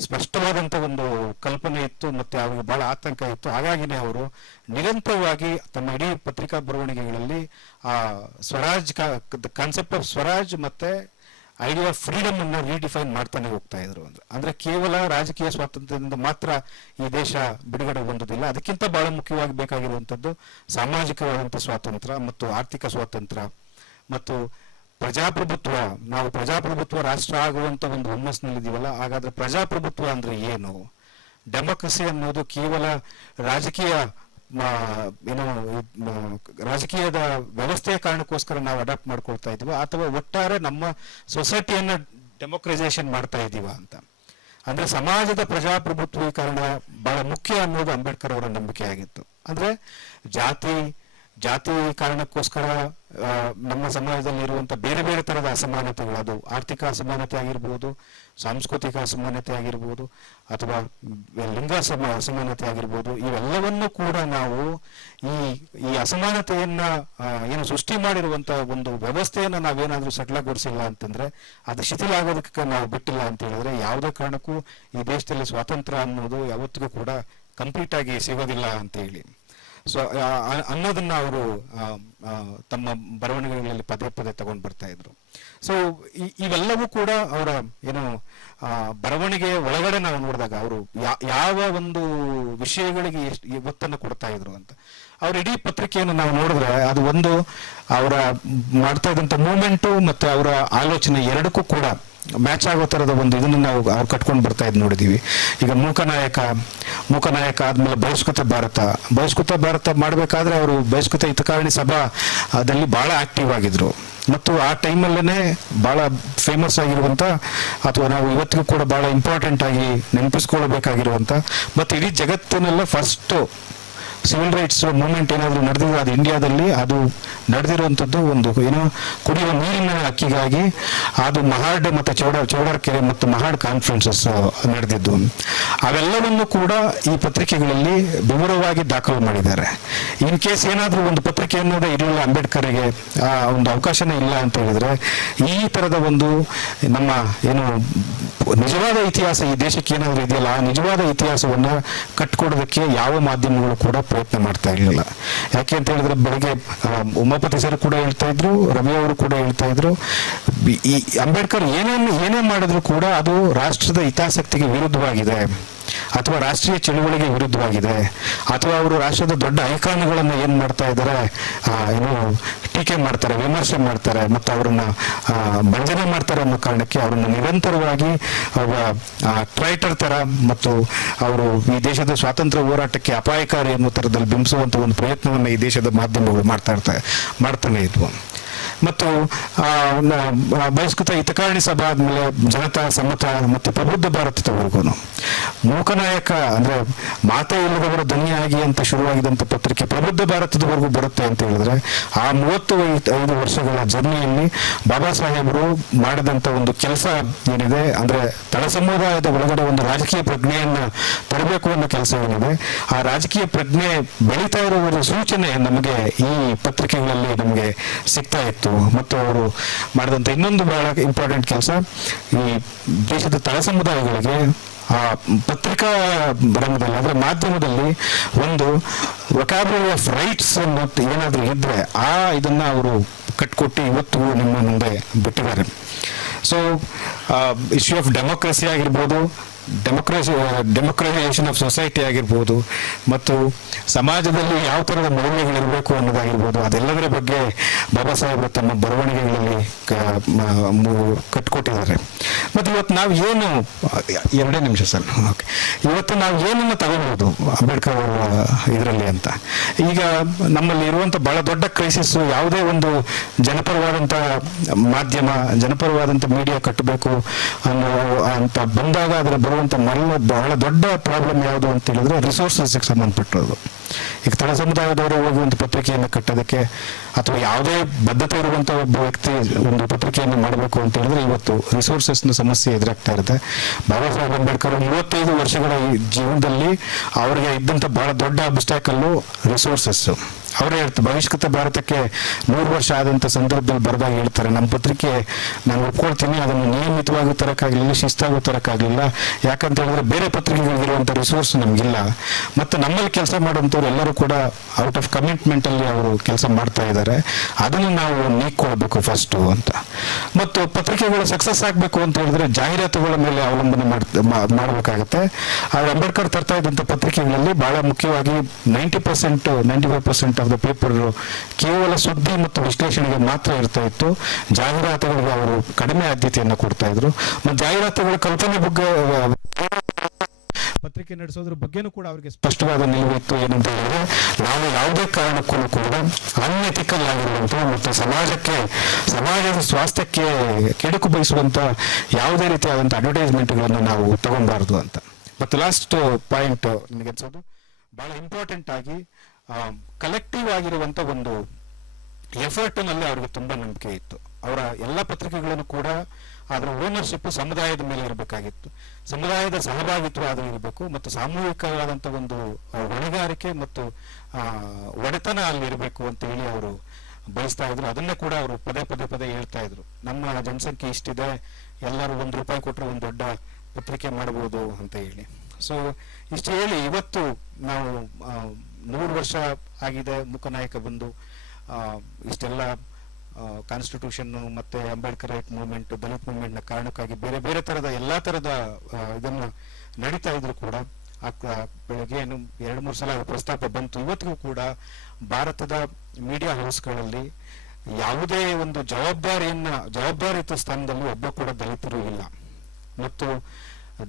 ಸ್ಪಷ್ಟವಾದಂತ ಒಂದು ಕಲ್ಪನೆ ಇತ್ತು ಮತ್ತೆ ಅವರಿಗೆ ಬಹಳ ಆತಂಕ ಇತ್ತು. ಹಾಗಾಗಿನೇ ಅವರು ನಿರಂತರವಾಗಿ ತಮ್ಮ ಇಡೀ ಪತ್ರಿಕಾ ಬರವಣಿಗೆಗಳಲ್ಲಿ ಆ ಸ್ವರಾಜ್ ಕಾನ್ಸೆಪ್ಟ್ ಆಫ್ ಸ್ವರಾಜ್ ಮತ್ತೆ ಐಡಿಯಾ ಆಫ್ ಫ್ರೀಡಮ್ ಅನ್ನು ರೀಡಿಫೈನ್ ಮಾಡ್ತಾನೆ ಹೋಗ್ತಾ ಇದ್ರು ಅಂದ್ರೆ. ಅಂದ್ರೆ ಕೇವಲ ರಾಜಕೀಯ ಸ್ವಾತಂತ್ರ್ಯದಿಂದ ಮಾತ್ರ ಈ ದೇಶ ಬಿಡುಗಡೆ ಹೊಂದುದಿಲ್ಲ ಅದಕ್ಕಿಂತ ಬಹಳ ಮುಖ್ಯವಾಗಿ ಬೇಕಾಗಿರುವಂಥದ್ದು ಸಾಮಾಜಿಕವಾದಂಥ ಸ್ವಾತಂತ್ರ್ಯ ಮತ್ತು ಆರ್ಥಿಕ ಸ್ವಾತಂತ್ರ್ಯ ಮತ್ತು ಪ್ರಜಾಪ್ರಭುತ್ವ, ನಾವು ಪ್ರಜಾಪ್ರಭುತ್ವ ರಾಷ್ಟ್ರ ಆಗುವಂತ ಒಂದು ಹುಮ್ಮಸ್ನಲ್ಲಿದ್ದೀವಲ್ಲ ಹಾಗಾದ್ರೆ ಪ್ರಜಾಪ್ರಭುತ್ವ ಅಂದ್ರೆ ಏನು? ಡೆಮೋಕ್ರಸಿ ಅನ್ನೋದು ಕೇವಲ ರಾಜಕೀಯ ಏನು ರಾಜಕೀಯದ ವ್ಯವಸ್ಥೆಯ ಕಾರಣಕ್ಕೋಸ್ಕರ ನಾವು ಅಡಾಪ್ಟ್ ಮಾಡ್ಕೊಳ್ತಾ ಇದೀವ ಅಥವಾ ಒಟ್ಟಾರೆ ನಮ್ಮ ಸೊಸೈಟಿಯನ್ನ ಡೆಮೋಕ್ರೈಸೇಷನ್ ಮಾಡ್ತಾ ಇದೀವ ಅಂತ. ಅಂದ್ರೆ ಸಮಾಜದ ಪ್ರಜಾಪ್ರಭುತ್ವೀಕರಣ ಬಹಳ ಮುಖ್ಯ ಅನ್ನೋದು ಅಂಬೇಡ್ಕರ್ ಅವರ ನಂಬಿಕೆ ಆಗಿತ್ತು. ಅಂದ್ರೆ ಜಾತಿ ಜಾತಿ ಕಾರಣಕ್ಕೋಸ್ಕರ ನಮ್ಮ ಸಮಾಜದಲ್ಲಿ ಇರುವಂತ ಬೇರೆ ಬೇರೆ ತರದ ಅಸಮಾನತೆಗಳು, ಅದು ಆರ್ಥಿಕ ಅಸಮಾನತೆ ಆಗಿರ್ಬೋದು, ಸಾಂಸ್ಕೃತಿಕ ಅಸಮಾನತೆ ಆಗಿರ್ಬೋದು, ಅಥವಾ ಲಿಂಗ ಸಮ ಅಸಮಾನತೆ ಆಗಿರ್ಬೋದು, ಇವೆಲ್ಲವನ್ನು ಕೂಡ ನಾವು ಈ ಈ ಅಸಮಾನತೆಯನ್ನ ಏನು ಸೃಷ್ಟಿ ಮಾಡಿರುವಂತ ಒಂದು ವ್ಯವಸ್ಥೆಯನ್ನ ನಾವೇನಾದ್ರೂ ಸಡ್ಲಗೊಳಿಸಿಲ್ಲ ಅಂತಂದ್ರೆ ಅದು ಶಿಥಿಲ ಆಗೋದಕ್ಕೆ ನಾವು ಬಿಟ್ಟಿಲ್ಲ ಅಂತ ಹೇಳಿದ್ರೆ ಯಾವುದೇ ಕಾರಣಕ್ಕೂ ಈ ದೇಶದಲ್ಲಿ ಸ್ವಾತಂತ್ರ್ಯ ಅನ್ನೋದು ಯಾವತ್ತಿಗೂ ಕೂಡ ಕಂಪ್ಲೀಟ್ ಆಗಿ ಸಿಗೋದಿಲ್ಲ ಅಂತ ಹೇಳಿ. ಸೊ ಅನ್ನೋದನ್ನ ಅವರು ತಮ್ಮ ಬರವಣಿಗೆಗಳಲ್ಲಿ ಪದೇ ಪದೇ ತಗೊಂಡು ಬರ್ತಾ ಇದ್ರು. ಸೊ ಇವೆಲ್ಲವೂ ಕೂಡ ಅವರ ಏನು ಬರವಣಿಗೆ ಒಳಗಡೆ ನಾವು ನೋಡಿದಾಗ ಅವರು ಯಾವ ಒಂದು ವಿಷಯಗಳಿಗೆ ಎಷ್ಟು ಒತ್ತನ್ನು ಕೊಡ್ತಾ ಇದ್ರು ಅಂತ. ಅವ್ರ ಇಡೀ ಪತ್ರಿಕೆಯನ್ನು ನಾವು ನೋಡಿದ್ರೆ ಅದು ಒಂದು ಅವರ ಮಾಡ್ತಾ ಇದ್ದಂಥ ಮೂಮೆಂಟು ಮತ್ತೆ ಅವರ ಆಲೋಚನೆ ಎರಡಕ್ಕೂ ಕೂಡ ಮ್ಯಾಚ್ ಆಗೋ ಥರದ ಒಂದು ಇದನ್ನು ನಾವು ಅವ್ರು ಕಟ್ಕೊಂಡು ಬರ್ತಾ ಇದ್ದು ನೋಡಿದ್ದೀವಿ ಈಗ ಮೂಕನಾಯಕ ಮೂಕನಾಯಕ ಆದಮೇಲೆ ಬಹಿಷ್ಕೃತ ಭಾರತ. ಬಹಿಷ್ಕೃತ ಭಾರತ ಮಾಡಬೇಕಾದ್ರೆ ಅವರು ಬಹಿಷ್ಕೃತ ಹಿತಕಾರಣಿ ಸಭಾ ಅದಲ್ಲಿ ಭಾಳ ಆಕ್ಟಿವ್ ಆಗಿದ್ರು. ಮತ್ತು ಆ ಟೈಮಲ್ಲೇ ಭಾಳ ಫೇಮಸ್ ಆಗಿರುವಂಥ ಅಥವಾ ನಾವು ಇವತ್ತಿಗೂ ಕೂಡ ಭಾಳ ಇಂಪಾರ್ಟೆಂಟ್ ಆಗಿ ನೆನಪಿಸ್ಕೊಳ್ಬೇಕಾಗಿರುವಂಥ ಮತ್ತು ಇಡೀ ಜಗತ್ತಿನಲ್ಲೇ ಫಸ್ಟು ಸಿವಿಲ್ ರೈಟ್ಸ್ ಮೂವ್ಮೆಂಟ್ ಏನಾದರೂ ನಡೆದಿದೆ, ಅದು ಇಂಡಿಯಾದಲ್ಲಿ ಅದು ನಡೆದಿರುವಂಥದ್ದು ಒಂದು ಏನೋ ಕುಡಿಯುವ ನೀರಿನ ಅಕ್ಕಿಗಾಗಿ ಅದು ಮಹಾಡ್ ಮತ್ತು ಚೌಡ ಚೌಡರ್ಕೆರೆ ಮತ್ತು ಮಹಾಡ್ ಕಾನ್ಫರೆನ್ಸಸ್ ನಡೆದಿದ್ದು. ಅವೆಲ್ಲವನ್ನು ಕೂಡ ಈ ಪತ್ರಿಕೆಗಳಲ್ಲಿ ವಿವರವಾಗಿ ದಾಖಲು ಮಾಡಿದ್ದಾರೆ. ಇನ್ ಕೇಸ್ ಏನಾದರೂ ಒಂದು ಪತ್ರಿಕೆ ಅನ್ನೋದೇ ಇರಲಿಲ್ಲ, ಅಂಬೇಡ್ಕರ್ಗೆ ಒಂದು ಅವಕಾಶನೇ ಇಲ್ಲ ಅಂತ ಹೇಳಿದ್ರೆ, ಈ ಥರದ ಒಂದು ನಮ್ಮ ಏನು ನಿಜವಾದ ಇತಿಹಾಸ ಈ ದೇಶಕ್ಕೆ ಏನಾದರೂ ಇದೆಯಲ್ಲ, ಆ ನಿಜವಾದ ಇತಿಹಾಸವನ್ನು ಕಟ್ಕೊಡೋದಕ್ಕೆ ಯಾವ ಮಾಧ್ಯಮಗಳು ಕೂಡ ಪ್ರಯತ್ನ ಮಾಡ್ತಾ ಇರಲಿಲ್ಲ. ಯಾಕೆ ಅಂತ ಹೇಳಿದ್ರೆ ಬೆಳಗ್ಗೆ ಉಮಾಪತಿ ಸರ್ ಕೂಡ ಹೇಳ್ತಾ ಇದ್ರು, ರವಿ ಅವರು ಕೂಡ ಹೇಳ್ತಾ ಇದ್ರು. ಈ ಅಂಬೇಡ್ಕರ್ ಏನೇನು, ಏನೇ ಮಾಡಿದ್ರು ಕೂಡ ಅದು ರಾಷ್ಟ್ರದ ಹಿತಾಸಕ್ತಿಗೆ ವಿರುದ್ಧವಾಗಿದೆ. ಅಥವಾ ರಾಷ್ಟ್ರೀಯ ಚಳುವಳಿಗೆ ವಿರುದ್ಧವಾಗಿದೆ, ಅಥವಾ ಅವರು ರಾಷ್ಟ್ರದ ದೊಡ್ಡ ಐಕಾನ್ಗಳನ್ನು ಏನು ಮಾಡ್ತಾ ಇದ್ದಾರೆ ಏನು ಟೀಕೆ ಮಾಡ್ತಾರೆ, ವಿಮರ್ಶೆ ಮಾಡ್ತಾರೆ, ಮತ್ತು ಅವರನ್ನು ಭಂಜನೆ ಮಾಡ್ತಾರೆ ಅನ್ನೋ ಕಾರಣಕ್ಕೆ ಅವರನ್ನು ನಿರಂತರವಾಗಿ ಟ್ರೈಟರ್ ತರ ಮತ್ತು ಅವರು ಈ ದೇಶದ ಸ್ವಾತಂತ್ರ್ಯ ಹೋರಾಟಕ್ಕೆ ಅಪಾಯಕಾರಿ ಅನ್ನೋ ಥರದಲ್ಲಿ ಬಿಂಬಿಸುವಂಥ ಒಂದು ಪ್ರಯತ್ನವನ್ನು ಈ ದೇಶದ ಮಾಧ್ಯಮಗಳು ಮಾಡ್ತಾ ಇರ್ತಾರೆ ಮಾಡ್ತಾನೆ ಇದ್ವು. ಮತ್ತು ಬಹಿಷ್ಕೃತ ಹಿತಕಾರಣಿ ಸಭೆ ಆದ್ಮೇಲೆ ಜನತಾ ಸಮತ ಮತ್ತು ಪ್ರಬುದ್ಧ ಭಾರತದವರೆಗೂ ಮೂಕನಾಯಕ ಅಂದ್ರೆ ಮಾತೆ ಇಲ್ಲದವರ ಧ್ವನಿಯಾಗಿ ಅಂತ ಶುರುವಾಗಿದ್ದಂಥ ಪತ್ರಿಕೆ ಪ್ರಬುದ್ಧ ಭಾರತದವರೆಗೂ ಬರುತ್ತೆ ಅಂತ ಹೇಳಿದ್ರೆ, ಆ ಮೂವತ್ತು ಐದು ವರ್ಷಗಳ ಜರ್ನಿಯಲ್ಲಿ ಬಾಬಾ ಸಾಹೇಬರು ಮಾಡಿದಂಥ ಒಂದು ಕೆಲಸ ಏನಿದೆ, ಅಂದ್ರೆ ತಳ ಸಮುದಾಯದ ಒಳಗಡೆ ಒಂದು ರಾಜಕೀಯ ಪ್ರಜ್ಞೆಯನ್ನು ತರಬೇಕು ಅನ್ನೋ ಕೆಲಸ ಏನಿದೆ, ಆ ರಾಜಕೀಯ ಪ್ರಜ್ಞೆ ಬೆಳೀತಾ ಇರುವ ಸೂಚನೆ ನಮಗೆ ಈ ಪತ್ರಿಕೆಗಳಲ್ಲಿ ನಮಗೆ ಸಿಗ್ತಾ ಇತ್ತು. ಮತ್ತು ಅವರು ಮಾಡಿದಂಥ ಇನ್ನೊಂದು ಬಹಳ ಇಂಪಾರ್ಟೆಂಟ್ ಕೆಲಸ, ಈ ದೇಶದ ತಳ ಸಮುದಾಯಗಳಿಗೆ ಆ ಪತ್ರಿಕಾ ರಂಗದಲ್ಲಿ, ಅಂದ್ರೆ ಮಾಧ್ಯಮದಲ್ಲಿ ಒಂದು ವೊಕ್ಯಾಬುಲರಿ ಆಫ್ ರೈಟ್ಸ್ ಅನ್ನೋದು ಏನಾದರೂ ಇದ್ರೆ ಆ ಇದನ್ನ ಅವರು ಕಟ್ಕೊಟ್ಟು ಇವತ್ತು ನಿಮ್ಮ ಮುಂದೆ ಬಿಟ್ಟಿದ್ದಾರೆ. ಸೊ ಇಶ್ಯೂ ಆಫ್ ಡೆಮೋಕ್ರಸಿ ಆಗಿರ್ಬೋದು ಡೆಮೋಕ್ರಸಿ ಡೆಮೊಕ್ರಟೈಸೇಷನ್ ಆಫ್ ಸೊಸೈಟಿ ಆಗಿರ್ಬೋದು ಮತ್ತು ಸಮಾಜದಲ್ಲಿ ಯಾವ ಥರದ ಮೌಲ್ಯಗಳಿರಬೇಕು ಅನ್ನೋದಾಗಿರ್ಬೋದು, ಅದೆಲ್ಲದರ ಬಗ್ಗೆ ಬಾಬಾ ಸಾಹೇಬರು ತಮ್ಮ ಬರವಣಿಗೆಗಳಲ್ಲಿ ಕಟ್ಕೊಟ್ಟಿದ್ದಾರೆ. ಮತ್ತು ಇವತ್ತು ನಾವು ಏನು, ಎರಡೇ ನಿಮಿಷ ಸರ್. ಓಕೆ. ಇವತ್ತು ನಾವು ಏನನ್ನು ತಗೋಬಹುದು ಅಂಬೇಡ್ಕರ್ ಅವರ ಇದರಲ್ಲಿ ಅಂತ. ಈಗ ನಮ್ಮಲ್ಲಿ ಇರುವಂಥ ಬಹಳ ದೊಡ್ಡ ಕ್ರೈಸಿಸ್ ಯಾವುದೇ ಒಂದು ಜನಪರವಾದಂಥ ಮಾಧ್ಯಮ, ಜನಪರವಾದಂಥ ಮೀಡಿಯಾ ಕಟ್ಟಬೇಕು ಅನ್ನೋ ಅಂತ ಬಂದಾಗ ಅದರ ಬರುವಂಥ ಮಲ್ಲ ಬಹಳ ದೊಡ್ಡ ಪ್ರಾಬ್ಲಮ್ ಯಾವುದು ಅಂತ ಹೇಳಿದ್ರೆ ರಿಸೋರ್ಸಸ್ಗೆ ಸಂಬಂಧಪಟ್ಟಿರೋದು ಈಗ ತಳ ಸಮುದಾಯದವರು ಹೋಗಿ ಒಂದು ಪತ್ರಿಕೆಯನ್ನು ಕಟ್ಟೋದಕ್ಕೆ ಅಥವಾ ಯಾವುದೇ ಬದ್ಧತೆ ಇರುವಂಥ ಒಬ್ಬ ವ್ಯಕ್ತಿ ಒಂದು ಪತ್ರಿಕೆಯನ್ನು ಮಾಡಬೇಕು ಅಂತ ಹೇಳಿದ್ರೆ ಇವತ್ತು ರಿಸೋರ್ಸಸ್ನ ಸಮಸ್ಯೆ ಎದುರಾಗ್ತಾ ಇರುತ್ತೆ. ಬಾಬಾ ಸಾಹೇಬ್ ಅಂಬೇಡ್ಕರ್ ಮೂವತ್ತೈದು ವರ್ಷಗಳ ಜೀವನದಲ್ಲಿ ಅವರಿಗೆ ಇದ್ದಂಥ ಬಹಳ ದೊಡ್ಡ ಅಬ್ಸ್ಟ್ಯಾಕಲ್ಲು ರಿಸೋರ್ಸಸ್ ಅವರೇ ಹೇಳ್ತಾರೆ ಬಹಿಷ್ಕೃತ ಭಾರತಕ್ಕೆ ನೂರು ವರ್ಷ ಆದಂಥ ಸಂದರ್ಭದಲ್ಲಿ ಬರೆದಾಗ ಹೇಳ್ತಾರೆ, ನಮ್ಮ ಪತ್ರಿಕೆ ನಾನು ಒಪ್ಕೊಳ್ತೀನಿ, ಅದನ್ನು ನಿಯಮಿತವಾಗಿ ತರೋಕ್ಕಾಗಲಿಲ್ಲ ಶಿಸ್ತಾಗೂ ತರೋಕ್ಕಾಗಲಿಲ್ಲ ಯಾಕಂತ ಹೇಳಿದ್ರೆ ಬೇರೆ ಪತ್ರಿಕೆಗಳಿಗಿರುವಂಥ ರಿಸೋರ್ಸ್ ನಮಗಿಲ್ಲ. ಮತ್ತು ನಮ್ಮಲ್ಲಿ ಕೆಲಸ ಮಾಡುವಂಥವ್ರು ಎಲ್ಲರೂ ಕೂಡ ಔಟ್ ಆಫ್ ಕಮಿಟ್ಮೆಂಟ್ ಅಲ್ಲಿ ಅವರು ಕೆಲಸ ಮಾಡ್ತಾ ಇದ್ದಾರೆ. ಅದನ್ನು ನಾವು ನೀಕೊಳ್ಬೇಕು ಫಸ್ಟು ಅಂತ. ಮತ್ತು ಪತ್ರಿಕೆಗಳು ಸಕ್ಸಸ್ ಆಗಬೇಕು ಅಂತ ಹೇಳಿದ್ರೆ ಜಾಹೀರಾತುಗಳ ಮೇಲೆ ಅವಲಂಬನೆ ಮಾಡಬೇಕಾಗತ್ತೆ. ಆದ್ರೆ ಅಂಬೇಡ್ಕರ್ ತರ್ತಾ ಇದ್ದಂಥ ಪತ್ರಿಕೆಗಳಲ್ಲಿ ಬಹಳ ಮುಖ್ಯವಾಗಿ ninety percent ninety five percent of the paper ಕೇವಲ ಸುದ್ದಿ ಮತ್ತು ವಿಶ್ಲೇಷಣೆಗೆ ಮಾತ್ರ ಇರ್ತಾ ಇತ್ತು. ಜಾಹೀರಾತುಗಳಿಗೆ ಅವರು ಕಡಿಮೆ ಆದ್ಯತೆಯನ್ನು ಕೊಡ್ತಾ ಇದ್ರು. ಮತ್ತು ಜಾಹೀರಾತುಗಳ ಕಲ್ಪನೆ ಬಗ್ಗೆ, ಪತ್ರಿಕೆ ನಡೆಸೋದ್ರ ಬಗ್ಗೆನೂ ಕೂಡ ಅವರಿಗೆ ಸ್ಪಷ್ಟವಾದ ನಿಲುವು ಇತ್ತು. ಏನಂತ ಹೇಳಿದ್ರೆ, ನಾವು ಯಾವುದೇ ಕಾರಣಕ್ಕೂ ಕೂಡ ಅನ್ಎಥಿಕಲ್ ಆಗಿರುವಂತಹ ಮತ್ತು ಸಮಾಜಕ್ಕೆ, ಸಮಾಜದ ಸ್ವಾಸ್ಥ್ಯಕ್ಕೆ ಕೆಡುಕು ಬಯಸುವಂತ ಯಾವುದೇ ರೀತಿಯಾದಂಥ ಅಡ್ವರ್ಟೈಸ್ಮೆಂಟ್ಗಳನ್ನು ನಾವು ತಗೊಬಾರ್ದು ಅಂತ. ಮತ್ತು ಲಾಸ್ಟ್ ಪಾಯಿಂಟ್ ನನಗೆ ಅನ್ಸೋದು? ಬಹಳ ಇಂಪಾರ್ಟೆಂಟ್ ಆಗಿ ಕಲೆಕ್ಟಿವ್ ಆಗಿರುವಂತ ಒಂದು ಎಫರ್ಟ್ನಲ್ಲಿ ಅವರಿಗೆ ತುಂಬಾ ನಂಬಿಕೆ ಇತ್ತು. ಅವರ ಎಲ್ಲ ಪತ್ರಿಕೆಗಳನ್ನು ಕೂಡ ಅದರ ಓನರ್ಶಿಪ್ ಸಮುದಾಯದ ಮೇಲೆ ಇರಬೇಕಾಗಿತ್ತು. ಸಮುದಾಯದ ಸಹಭಾಗಿತ್ವ ಅದು ಇರಬೇಕು ಮತ್ತು ಸಾಮೂಹಿಕವಾದಂಥ ಒಂದು ಹೊಣೆಗಾರಿಕೆ ಮತ್ತು ಒಡೆತನ ಅಲ್ಲಿ ಇರಬೇಕು ಅಂತ ಹೇಳಿ ಅವರು ಬಯಸ್ತಾ ಇದ್ರು. ಅದನ್ನೇ ಕೂಡ ಅವರು ಪದೇ ಪದೇ ಪದೇ ಹೇಳ್ತಾ ಇದ್ರು. ನಮ್ಮ ಜನಸಂಖ್ಯೆ ಇಷ್ಟಿದೆ, ಎಲ್ಲರೂ ಒಂದು ರೂಪಾಯಿ ಕೊಟ್ಟರೆ ಒಂದು ದೊಡ್ಡ ಪತ್ರಿಕೆ ಮಾಡಬಹುದು ಅಂತ ಹೇಳಿ. ಸೊ ಇಷ್ಟು ಹೇಳಿ ಇವತ್ತು ನಾವು ನೂರು ವರ್ಷ ಆಗಿದೆ ಮುಖನಾಯಕ ಬಂದು. ಇಷ್ಟೆಲ್ಲ ಕಾನ್ಸ್ಟಿಟ್ಯೂಷನ್ ಮತ್ತೆ ಅಂಬೇಡ್ಕರ್ ರೈಟ್ ಮೂವ್ಮೆಂಟ್ ದಲಿತ್ ಮೂವ್ಮೆಂಟ್ನ ಕಾರಣಕ್ಕಾಗಿ ಬೇರೆ ಬೇರೆ ಥರದ ಎಲ್ಲಾ ಥರದ ಇದನ್ನು ನಡೀತಾ ಇದ್ರು ಕೂಡ. ಬೆಳಗ್ಗೆ ಏನು ಎರಡು ಮೂರು ಸಲ ಪ್ರಸ್ತಾಪ ಬಂತು. ಇವತ್ತಿಗೂ ಕೂಡ ಭಾರತದ ಮೀಡಿಯಾ ಹೌಸ್ಗಳಲ್ಲಿ ಯಾವುದೇ ಒಂದು ಜವಾಬ್ದಾರಿಯನ್ನ, ಜವಾಬ್ದಾರಿಯುತ ಸ್ಥಾನದಲ್ಲಿ ಒಬ್ಬ ಕೂಡ ದಲಿತರು ಇಲ್ಲ. ಮತ್ತು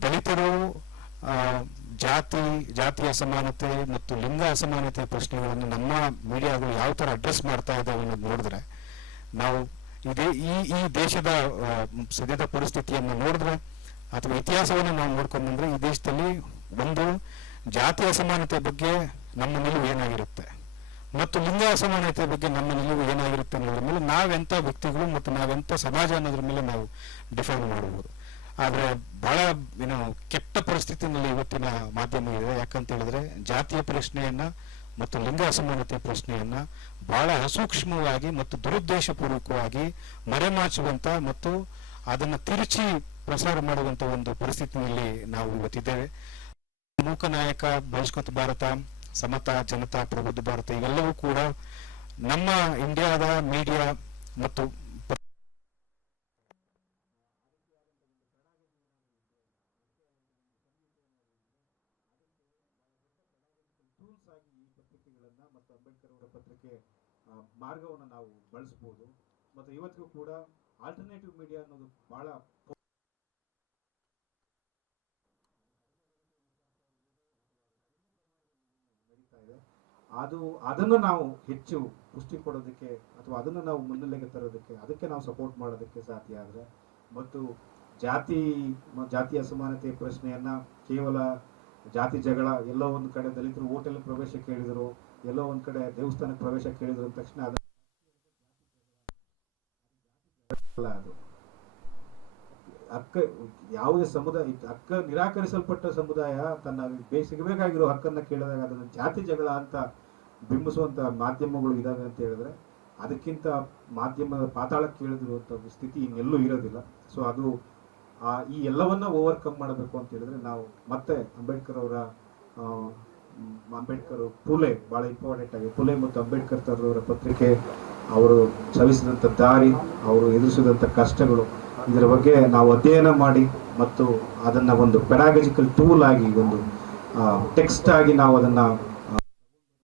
ದಲಿತರು ಜಾತಿ ಜಾತಿ ಅಸಮಾನತೆ ಮತ್ತು ಲಿಂಗ ಅಸಮಾನತೆ ಪ್ರಶ್ನೆಗಳನ್ನು ನಮ್ಮ ಮೀಡಿಯಾಗಳು ಯಾವ ತರ ಅಡ್ರೆಸ್ ಮಾಡ್ತಾ ಇದ್ದಾವೆ ಅನ್ನೋದು ನೋಡಿದ್ರೆ, ನಾವು ಇದೇ ಈ ಈ ದೇಶದ ಸದ್ಯದ ಪರಿಸ್ಥಿತಿಯನ್ನು ನೋಡಿದ್ರೆ ಅಥವಾ ಇತಿಹಾಸವನ್ನು ನಾವು ನೋಡ್ಕೊಂಡು ಬಂದ್ರೆ ಈ ದೇಶದಲ್ಲಿ ಒಂದು ಜಾತಿ ಅಸಮಾನತೆ ಬಗ್ಗೆ ನಮ್ಮ ನಿಲುವು ಏನಾಗಿರುತ್ತೆ ಮತ್ತು ಲಿಂಗ ಅಸಮಾನತೆ ಬಗ್ಗೆ ನಮ್ಮ ನಿಲುವು ಏನಾಗಿರುತ್ತೆ ಅನ್ನೋದ್ರ ಮೇಲೆ ನಾವೆಂಥ ವ್ಯಕ್ತಿಗಳು ಮತ್ತು ನಾವೆಂಥ ಸಮಾಜ ಅನ್ನೋದ್ರ ಮೇಲೆ ನಾವು ಡಿಫೈನ್ ಮಾಡಬಹುದು ಆದ್ರೆ ಬಹಳ ಏನು ಕೆಟ್ಟ ಪರಿಸ್ಥಿತಿನಲ್ಲಿ ಇವತ್ತಿನ ಮಾಧ್ಯಮ ಇದೆ. ಯಾಕಂತ ಹೇಳಿದ್ರೆ ಜಾತಿಯ ಪ್ರಶ್ನೆಯನ್ನ ಮತ್ತು ಲಿಂಗ ಅಸಮಾನತೆ ಪ್ರಶ್ನೆಯನ್ನ ಬಹಳ ಅಸೂಕ್ಷ್ಮವಾಗಿ ಮತ್ತು ದುರುದ್ದೇಶಪೂರ್ವಕವಾಗಿ ಮರೆಮಾಚುವಂತ ಮತ್ತು ಅದನ್ನು ತಿರುಚಿ ಪ್ರಸಾರ ಮಾಡುವಂತ ಒಂದು ಪರಿಸ್ಥಿತಿನಲ್ಲಿ ನಾವು ಇವತ್ತಿದ್ದೇವೆ. ಮೂಕ ನಾಯಕ ಬಹಿಷ್ಕೃತ ಭಾರತ, ಸಮತಾ, ಜನತಾ, ಪ್ರಬುದ್ಧ ಭಾರತ ಇವೆಲ್ಲವೂ ಕೂಡ ನಮ್ಮ ಇಂಡಿಯಾದ ಮೀಡಿಯಾ ಮತ್ತು ಪ- ಟೂಲ್ಸ್ ಆಗಿ ಈ ಪತ್ರಿಕೆಗಳನ್ನ ಮತ್ತು ಅಂಬೇಡ್ಕರ್ ಅವರ ಪತ್ರಿಕೆ ಆ, ಮಾರ್ಗವನ್ನು ನಾವು ಬಳಸಬಹುದು. ಮತ್ತು ಇವತ್ತಿಗೂ ಕೂಡ ಆಲ್ಟರ್ನೇಟಿವ್ ಮೀಡಿಯಾ ಅನ್ನೋದು ಇದೆ. ಅದು, ಅದನ್ನು ನಾವು ಹೆಚ್ಚು ಪುಷ್ಟಿ ಕೊಡೋದಕ್ಕೆ ಅಥವಾ ಅದನ್ನು ನಾವು ಮುನ್ನೆಲೆಗೆ ತರೋದಕ್ಕೆ, ಅದಕ್ಕೆ ನಾವು ಸಪೋರ್ಟ್ ಮಾಡೋದಕ್ಕೆ ಸಾಧ್ಯ ಆದರೆ, ಮತ್ತು ಜಾತಿ ಜಾತಿ ಅಸಮಾನತೆ ಪ್ರಶ್ನೆಯನ್ನು ಕೇವಲ ಜಾತಿ ಜಗಳ ಎಲ್ಲೋ ಒಂದು ಕಡೆ ದಲಿತರು ಹೋಟೆಲ್ ಪ್ರವೇಶ ಕೇಳಿದರು ಎಲ್ಲೋ ಒಂದು ಕಡೆ ದೇವಸ್ಥಾನಕ್ಕೆ ಪ್ರವೇಶ ಕೇಳಿದ್ರು ತಕ್ಷಣ ಅದು ಅದು. ಹಕ್ಕ ಯಾವುದೇ ಸಮುದಾಯ ಹಕ್ಕ ನಿರಾಕರಿಸಲ್ಪಟ್ಟ ಸಮುದಾಯ ತನ್ನ ಸಿಗಬೇಕಾಗಿರೋ ಹಕ್ಕನ್ನ ಕೇಳಿದಾಗ ಅದನ್ನು ಜಾತಿ ಜಗಳ ಅಂತ ಬಿಂಬಿಸುವಂತ ಮಾಧ್ಯಮಗಳು ಇದಾವೆ ಅಂತ ಹೇಳಿದ್ರೆ ಅದಕ್ಕಿಂತ ಮಾಧ್ಯಮದ ಪಾತಾಳಕ್ಕೆ ಇಳಿದಿರುವಂತ ಸ್ಥಿತಿ ಇನ್ನೆಲ್ಲೂ ಇರೋದಿಲ್ಲ. ಸೊ ಅದು ಈ ಎಲ್ಲವನ್ನ ಓವರ್ಕಮ್ ಮಾಡಬೇಕು ಅಂತ ಹೇಳಿದ್ರೆ ನಾವು ಮತ್ತೆ ಅಂಬೇಡ್ಕರ್ ಅವರ ಅಂಬೇಡ್ಕರ್ ಪುಲೆ ಬಹಳ ಇಂಪಾರ್ಟೆಂಟ್ ಆಗಿದೆ ಪುಲೆ ಮತ್ತು ಅಂಬೇಡ್ಕರ್ ತರದವರ ಪತ್ರಿಕೆ, ಅವರು ಸವಿಸಿದಂಥ ದಾರಿ, ಅವರು ಎದುರಿಸಿದಂಥ ಕಷ್ಟಗಳು, ಇದರ ಬಗ್ಗೆ ನಾವು ಅಧ್ಯಯನ ಮಾಡಿ ಮತ್ತು ಅದನ್ನ ಒಂದು ಪೆಡಾಗಜಿಕಲ್ ಟೂಲ್ ಆಗಿ ಒಂದು ಟೆಕ್ಸ್ಟ್ ಆಗಿ ನಾವು ಅದನ್ನ